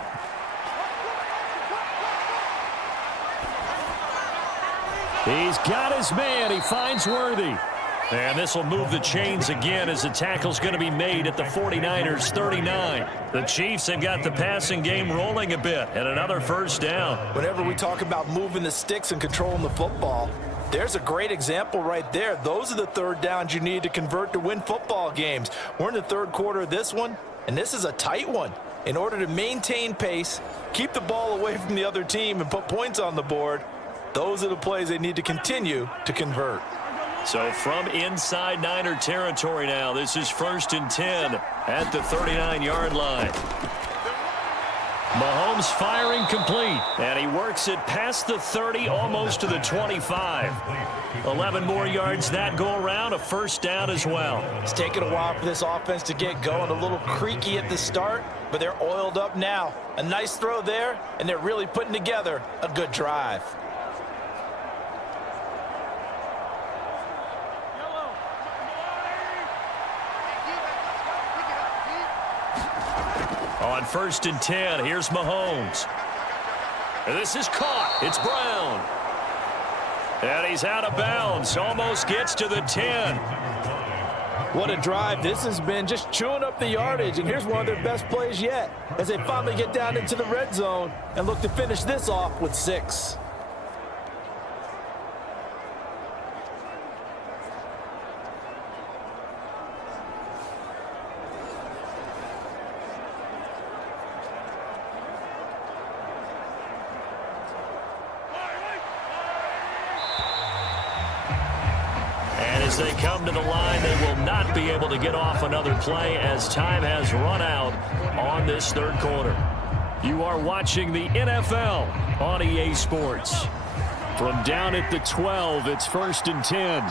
He's got his man. He finds Worthy. And this will move the chains again as the tackle's going to be made at the 49ers 39. The Chiefs have got the passing game rolling a bit and another first down. Whenever we talk about moving the sticks and controlling the football, there's a great example right there. Those are the third downs you need to convert to win football games. We're in the third quarter of this one, and this is a tight one. In order to maintain pace, keep the ball away from the other team, and put points on the board, those are the plays they need to continue to convert. So from inside Niner territory now, this is 1st and 10 at the 39-yard line. Mahomes firing complete, and he works it past the 30, almost to the 25. 11 more yards that go around, a first down as well. It's taken a while for this offense to get going, a little creaky at the start, but they're oiled up now. A nice throw there, and they're really putting together a good drive. On 1st and 10, here's Mahomes. And this is caught. It's Brown. And he's out of bounds. Almost gets to the 10. What a drive this has been, just chewing up the yardage. And here's one of their best plays yet as they finally get down into the red zone and look to finish this off with 6. As they come to the line, they will not be able to get off another play as time has run out on this third quarter. You are watching the NFL on EA Sports. From down at the 12, it's 1st and 10.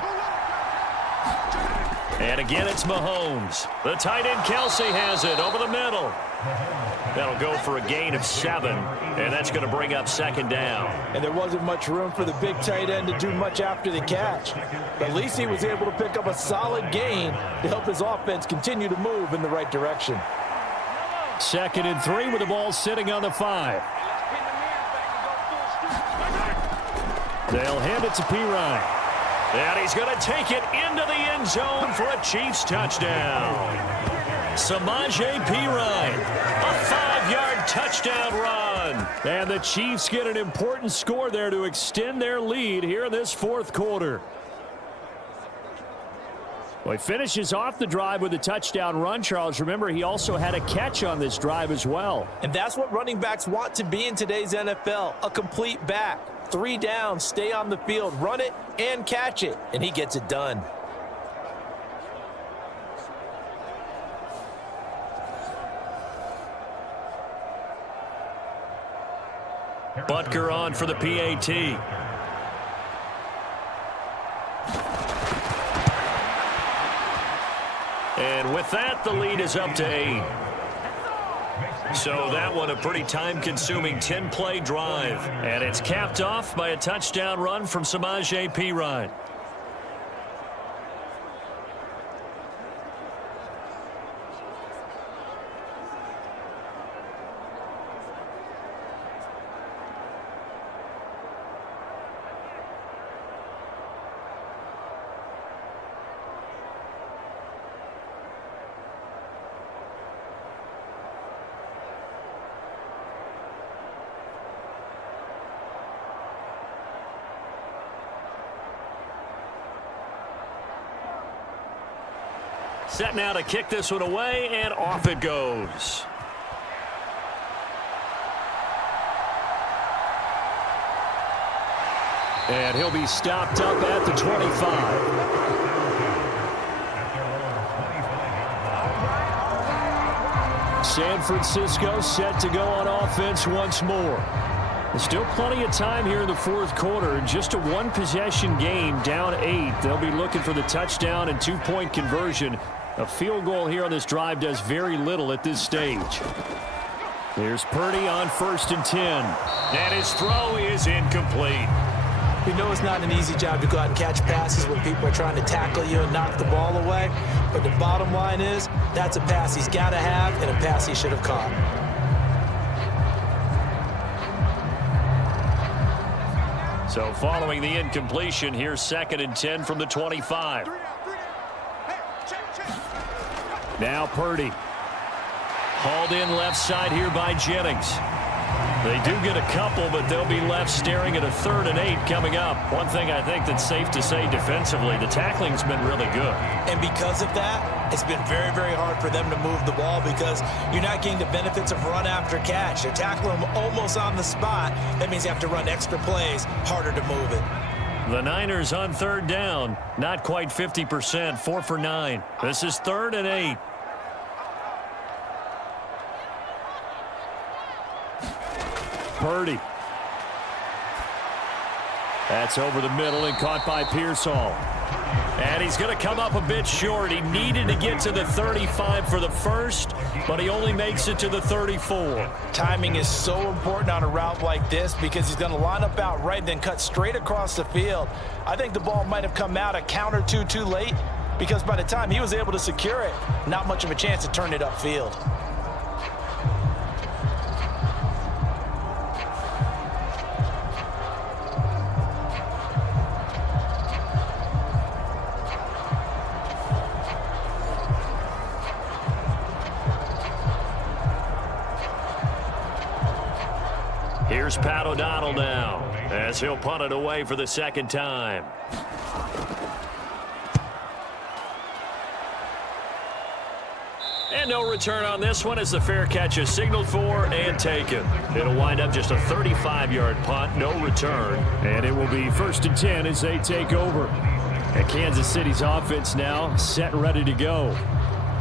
And again, it's Mahomes. The tight end, Kelsey, has it over the middle. That'll go for a gain of 7, and that's going to bring up 2nd down. And there wasn't much room for the big tight end to do much after the catch. But at least he was able to pick up a solid gain to help his offense continue to move in the right direction. 2nd and 3 with the ball sitting on the 5. They'll hand it to Pirine. And he's going to take it into the end zone for a Chiefs touchdown. Samaje Perine, a 5-yard touchdown run. And the Chiefs get an important score there to extend their lead here in this 4th quarter. Well, he finishes off the drive with a touchdown run, Charles. Remember, he also had a catch on this drive as well. And that's what running backs want to be in today's NFL, a complete back. 3 downs, stay on the field, run it, and catch it. And he gets it done. Butker on for the PAT. And with that, the lead is up to 8. So that one a pretty time-consuming 10-play drive. And it's capped off by a touchdown run from Samaje Perine. Set now to kick this one away, and off it goes. And he'll be stopped up at the 25. San Francisco set to go on offense once more. There's still plenty of time here in the 4th quarter. Just a 1-possession game, down 8. They'll be looking for the touchdown and 2-point conversion. A field goal here on this drive does very little at this stage. Here's Purdy on 1st and 10. And his throw is incomplete. We know it's not an easy job to go out and catch passes when people are trying to tackle you and knock the ball away. But the bottom line is, that's a pass he's got to have and a pass he should have caught. So following the incompletion, here's 2nd and 10 from the 25. Now Purdy. Hauled in left side here by Jennings. They do get a couple, but they'll be left staring at a 3rd and 8 coming up. One thing I think that's safe to say defensively, the tackling's been really good. And because of that, it's been very, very hard for them to move the ball because you're not getting the benefits of run after catch. They're tackling them almost on the spot. That means you have to run extra plays, harder to move it. The Niners on 3rd down, not quite 50%, 4 for 9. This is 3rd and 8. Purdy. That's over the middle and caught by Pearsall. And he's going to come up a bit short. He needed to get to the 35 for the first, but he only makes it to the 34. Timing is so important on a route like this because he's going to line up out right, then cut straight across the field. I think the ball might have come out a count or two too late because by the time he was able to secure it, not much of a chance to turn it upfield. Here's Pat O'Donnell now as he'll punt it away for the 2nd time. And no return on this one as the fair catch is signaled for and taken. It'll wind up just a 35-yard punt, no return. And it will be 1st and 10 as they take over. And Kansas City's offense now set and ready to go.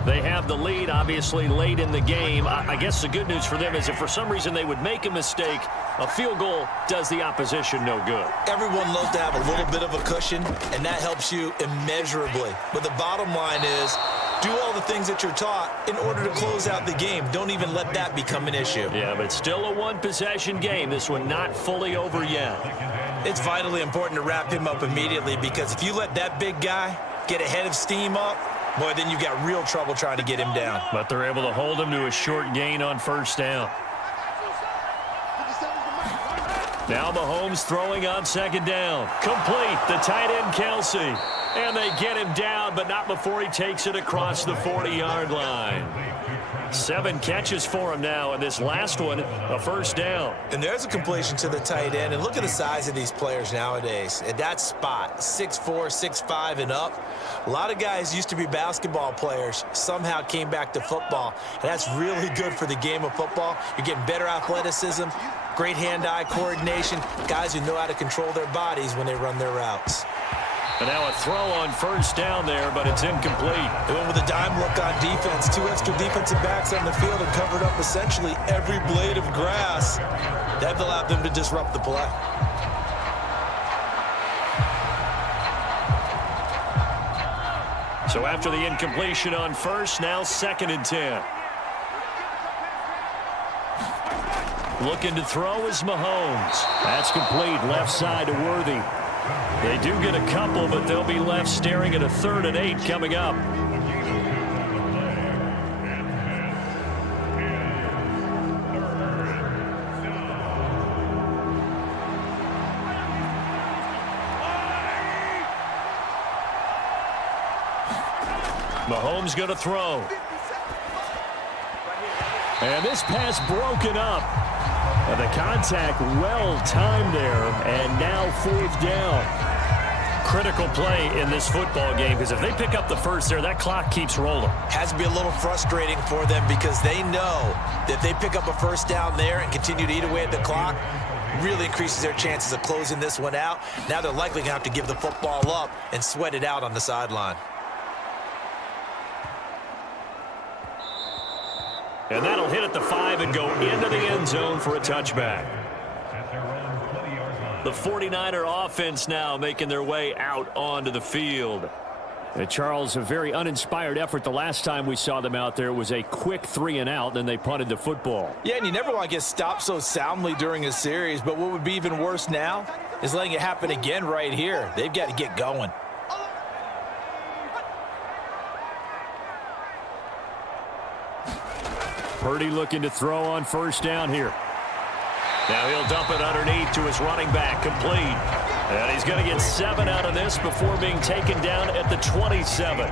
They have the lead, obviously, late in the game. I guess the good news for them is if for some reason they would make a mistake, a field goal does the opposition no good. Everyone loves to have a little bit of a cushion, and that helps you immeasurably. But the bottom line is, do all the things that you're taught in order to close out the game. Don't even let that become an issue. Yeah, but still a one-possession game. This one not fully over yet. It's vitally important to wrap him up immediately because if you let that big guy get ahead of steam up, boy, then you got real trouble trying to get him down. But they're able to hold him to a short gain on 1st down. Now Mahomes throwing on 2nd down. Complete, the tight end Kelsey. And they get him down, but not before he takes it across the 40-yard line. 7 catches for him now, and this last one, a 1st down. And there's a completion to the tight end. And look at the size of these players nowadays. At that spot, 6'4", 6'5", and up. A lot of guys used to be basketball players, somehow came back to football. And that's really good for the game of football. You're getting better athleticism, great hand-eye coordination, guys who know how to control their bodies when they run their routes. And now a throw on 1st down there, but it's incomplete. They went with a dime look on defense. 2 extra defensive backs on the field and covered up essentially every blade of grass. That allowed them to disrupt the play. So after the incompletion on 1st, now 2nd and 10. Looking to throw is Mahomes. That's complete, left side to Worthy. They do get a couple, but they'll be left staring at a 3rd and 8 coming up. Mahomes going to throw. And this pass broken up. And the contact well timed there, and now 4th down. Critical play in this football game because if they pick up the first there, that clock keeps rolling. Has to be a little frustrating for them because they know that they pick up a 1st down there and continue to eat away at the clock, really increases their chances of closing this one out. Now they're likely going to have to give the football up and sweat it out on the sideline. And that'll hit at the 5 and go into the end zone for a touchback. The 49er offense now making their way out onto the field. And Charles, a very uninspired effort the last time we saw them out there. It was a quick 3 and out, then they punted the football. Yeah, and you never want to get stopped so soundly during a series, but what would be even worse now is letting it happen again right here. They've got to get going. Purdy looking to throw on 1st down here. Now he'll dump it underneath to his running back, complete. And he's going to get 7 out of this before being taken down at the 27.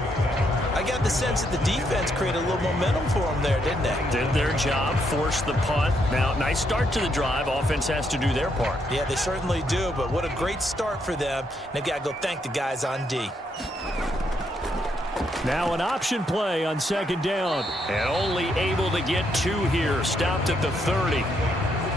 I got the sense that the defense created a little momentum for them there, didn't they? Did their job, forced the punt. Now, nice start to the drive. Offense has to do their part. Yeah, they certainly do, but what a great start for them. And they've got to go thank the guys on D. Now an option play on second down. And only able to get 2 here. Stopped at the 30.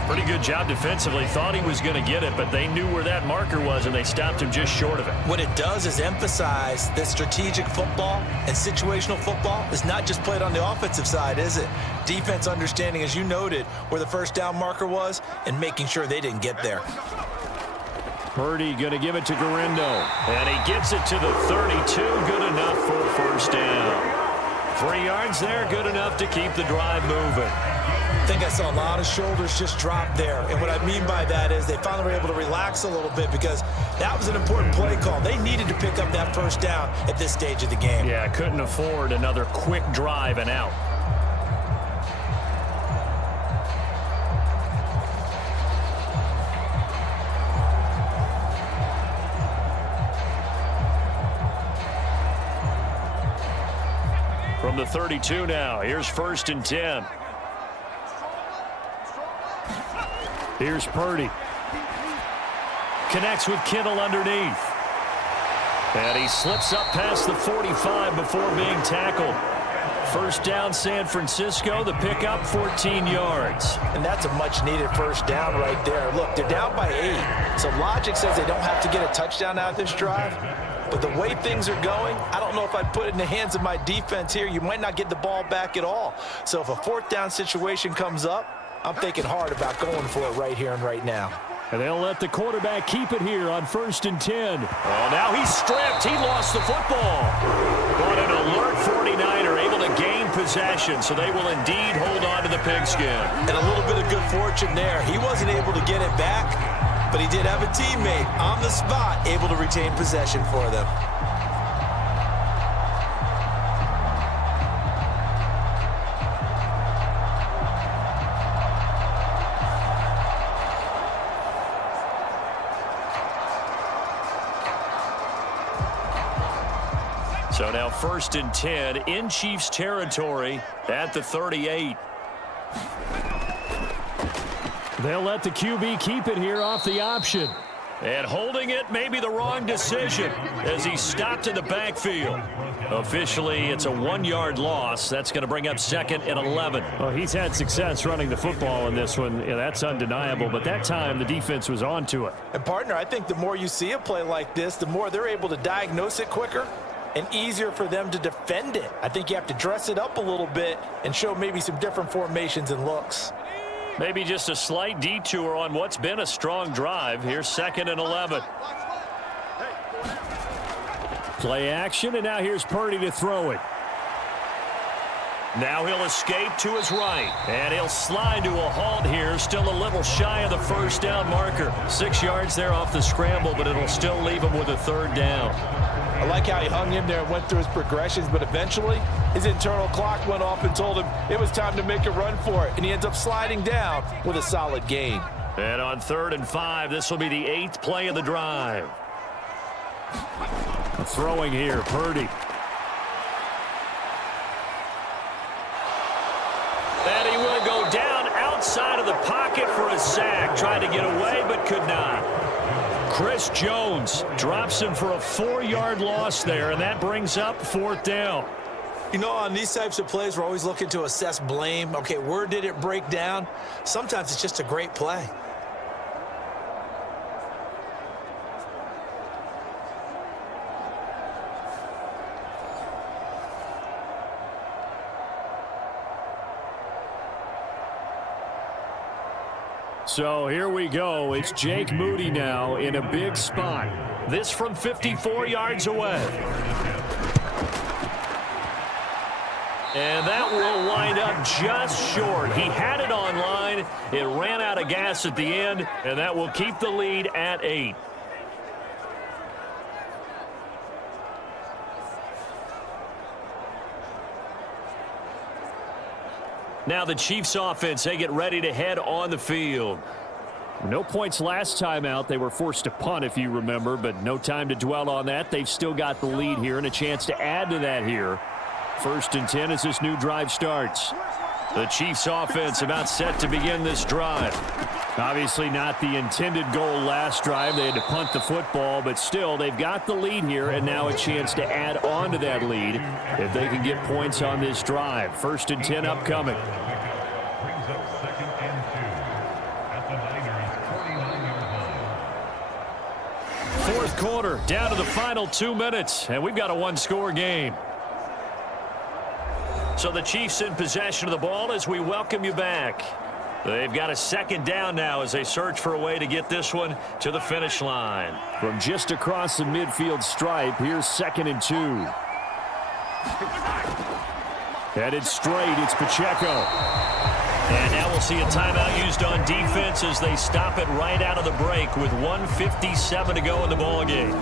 Pretty good job defensively. Thought he was going to get it, but they knew where that marker was, and they stopped him just short of it. What it does is emphasize that strategic football and situational football is not just played on the offensive side, is it? Defense understanding, as you noted, where the first down marker was and making sure they didn't get there. Purdy going to give it to Garindo. And he gets it to the 32. Good enough for a first down. 3 yards there, good enough to keep the drive moving. I think I saw a lot of shoulders just drop there. And what I mean by that is they finally were able to relax a little bit because that was an important play call. They needed to pick up that first down at this stage of the game. Yeah, couldn't afford another quick drive and out. From the 32 now, here's 1st and 10. Here's Purdy. Connects with Kittle underneath. And he slips up past the 45 before being tackled. First down, San Francisco. The pickup, 14 yards. And that's a much-needed first down right there. Look, they're down by 8. So logic says they don't have to get a touchdown out of this drive. But the way things are going, I don't know if I'd put it in the hands of my defense here. You might not get the ball back at all. So if a 4th down situation comes up, I'm thinking hard about going for it right here and right now. And they'll let the quarterback keep it here on 1st and 10. Oh, now he's stripped. He lost the football. But an alert 49er able to gain possession, so they will indeed hold on to the pigskin. And a little bit of good fortune there. He wasn't able to get it back, but he did have a teammate on the spot able to retain possession for them. So now 1st and 10 in Chiefs territory at the 38. They'll let the QB keep it here off the option. And holding it may be the wrong decision as he stopped in the backfield. Officially, it's a 1-yard loss. That's going to bring up 2nd and 11. Well, he's had success running the football in this one. Yeah, that's undeniable. But that time, the defense was on to it. And, partner, I think the more you see a play like this, the more they're able to diagnose it quicker and easier for them to defend it. I think you have to dress it up a little bit and show maybe some different formations and looks. Maybe just a slight detour on what's been a strong drive. Here's 2nd and 11. Play action, and now here's Purdy to throw it. Now he'll escape to his right, and he'll slide to a halt here, still a little shy of the first down marker. 6 yards there off the scramble, but it'll still leave him with a 3rd down. I like how he hung in there and went through his progressions, but eventually his internal clock went off and told him it was time to make a run for it, and he ends up sliding down with a solid gain. And on 3rd and 5, this will be the 8th play of the drive. Throwing here, Purdy. And he will go down outside of the pocket for a sack. Tried to get away, but could not. Chris Jones drops him for a 4-yard loss there, and that brings up 4th down. You know, on these types of plays, we're always looking to assess blame. Okay, where did it break down? Sometimes it's just a great play. So here we go. It's Jake Moody now in a big spot. This from 54 yards away. And that will wind up just short. He had it on line. It ran out of gas at the end, and that will keep the lead at 8. Now the Chiefs offense, they get ready to head on the field. No points last time out. They were forced to punt, if you remember, but no time to dwell on that. They've still got the lead here and a chance to add to that here. 1st and 10 as this new drive starts. The Chiefs offense about set to begin this drive. Obviously not the intended goal last drive. They had to punt the football, but still they've got the lead here and now a chance to add on to that lead if they can get points on this drive. 1st and 10 upcoming. Fourth quarter, down to the final 2 minutes, and we've got a one-score game. So the Chiefs in possession of the ball as we welcome you back. They've got a 2nd down now as they search for a way to get this one to the finish line. From just across the midfield stripe, here's 2nd and 2. Headed straight, it's Pacheco. And now we'll see a timeout used on defense as they stop it right out of the break with 1:57 to go in the ballgame.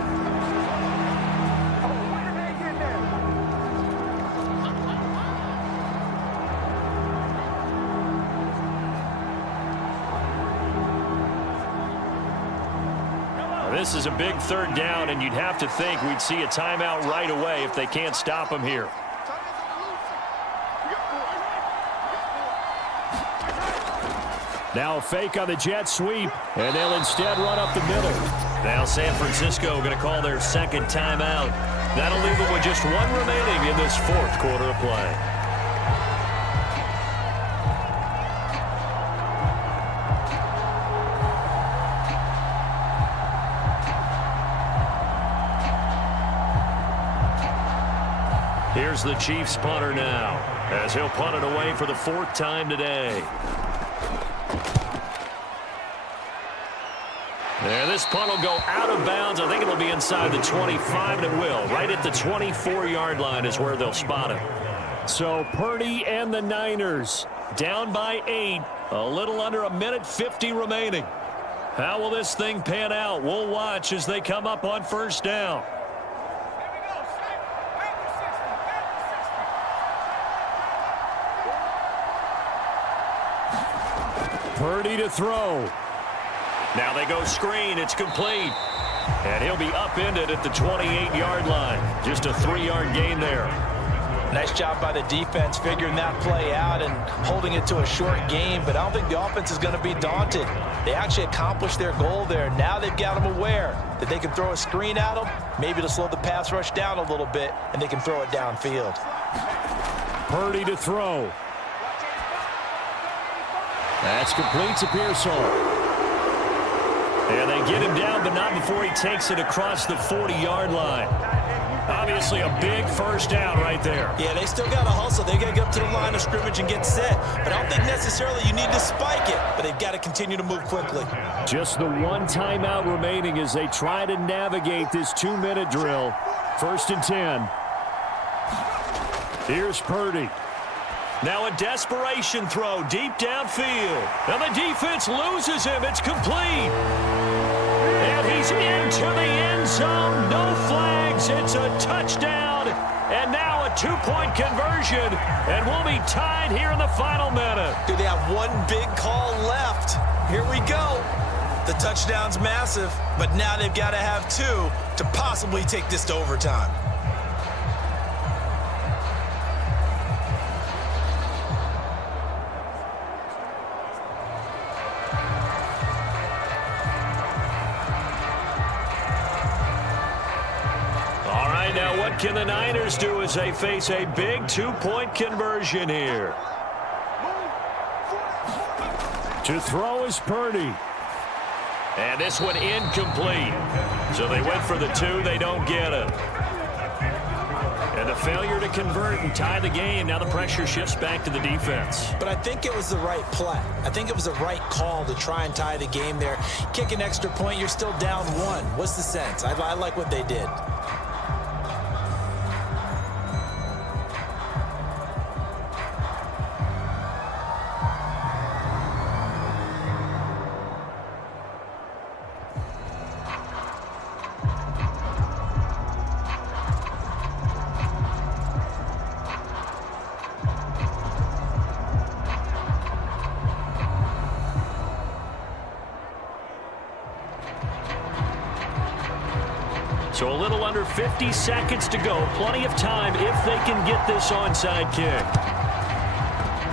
This is a big 3rd down, and you'd have to think we'd see a timeout right away if they can't stop him here. Now a fake on the jet sweep, and they'll instead run up the middle. Now San Francisco going to call their 2nd timeout. That'll leave them with just 1 remaining in this 4th quarter of play. Here's the Chiefs punter now, as he'll punt it away for the 4th time today. There, this punt will go out of bounds. I think it'll be inside the 25, and it will. Right at the 24-yard line is where they'll spot it. So Purdy and the Niners down by 8. A little under 1:50 remaining. How will this thing pan out? We'll watch as they come up on 1st down. Purdy to throw. Now they go screen. It's complete. And he'll be upended at the 28-yard line. Just a 3-yard gain there. Nice job by the defense figuring that play out and holding it to a short game, but I don't think the offense is going to be daunted. They actually accomplished their goal there. Now they've got them aware that they can throw a screen at them, maybe to slow the pass rush down a little bit, and they can throw it downfield. Purdy to throw. That's complete to Pearsall. And they get him down, but not before he takes it across the 40-yard line. Obviously a big 1st down right there. Yeah, they still got to hustle. They got to get up to the line of scrimmage and get set. But I don't think necessarily you need to spike it, but they've got to continue to move quickly. Just the 1 timeout remaining as they try to navigate this 2-minute drill. 1st and 10. Here's Purdy. Now a desperation throw deep downfield. And the defense loses him. It's complete. And he's into the end zone. No flags. It's a touchdown. And now a 2-point conversion. And we'll be tied here in the final minute. Dude, they have 1 big call left. Here we go. The touchdown's massive, but now they've got to have 2 to possibly take this to overtime. What can the Niners do as they face a big 2-point conversion here? To throw is Purdy. And this one incomplete. So they went for the 2. They don't get it. And the failure to convert and tie the game. Now the pressure shifts back to the defense. But I think it was the right play. I think it was the right call to try and tie the game there. Kick an extra point, you're still down 1. What's the sense? I like what they did. So a little under 50 seconds to go. Plenty of time if they can get this onside kick.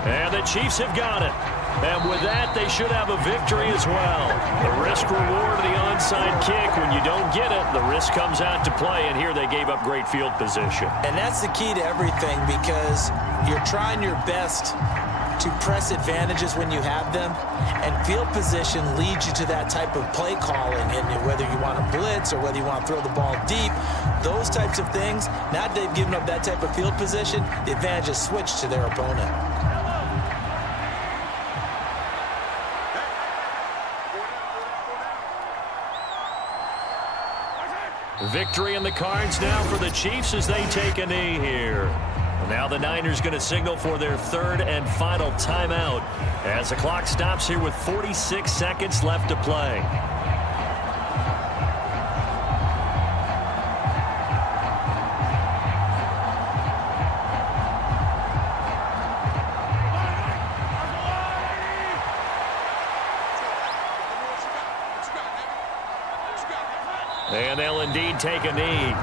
And the Chiefs have got it. And with that, they should have a victory as well. The risk reward of the onside kick. When you don't get it, the risk comes out to play. And here they gave up great field position. And that's the key to everything, because you're trying your best to press advantages when you have them, and field position leads you to that type of play calling. And whether you want to blitz or whether you want to throw the ball deep, those types of things, now that they've given up that type of field position, the advantage is switched to their opponent. Victory in the cards now for the Chiefs as they take a knee here. Now the Niners going to signal for their third and final timeout as the clock stops here with 46 seconds left to play. And they'll indeed take a knee.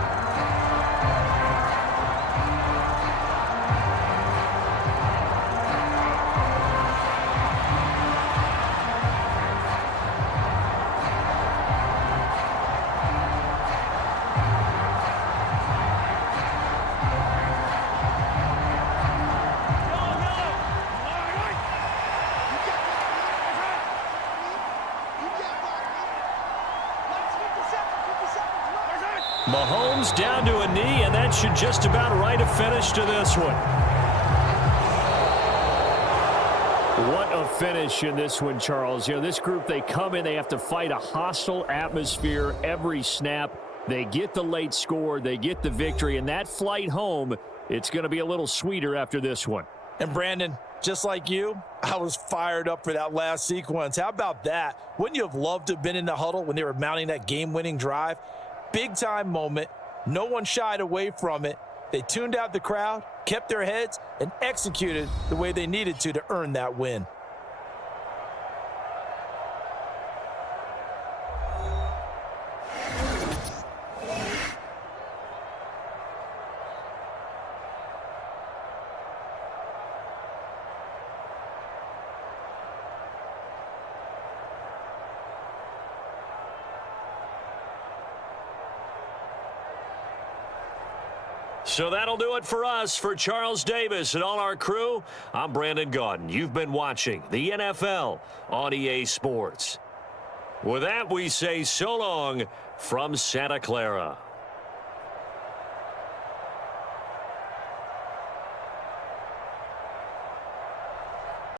Mahomes down to a knee, and that should just about write a finish to this one. What a finish in this one, Charles. You know, this group, they come in, they have to fight a hostile atmosphere every snap. They get the late score, they get the victory, and that flight home, it's going to be a little sweeter after this one. And Brandon, just like you, I was fired up for that last sequence. How about that? Wouldn't you have loved to have been in the huddle when they were mounting that game-winning drive? Big-time moment. No one shied away from it. They tuned out the crowd, kept their heads, and executed the way they needed to earn that win. So that'll do it for us. For Charles Davis and all our crew, I'm Brandon Gaudin. You've been watching the NFL on EA Sports. With that, we say so long from Santa Clara.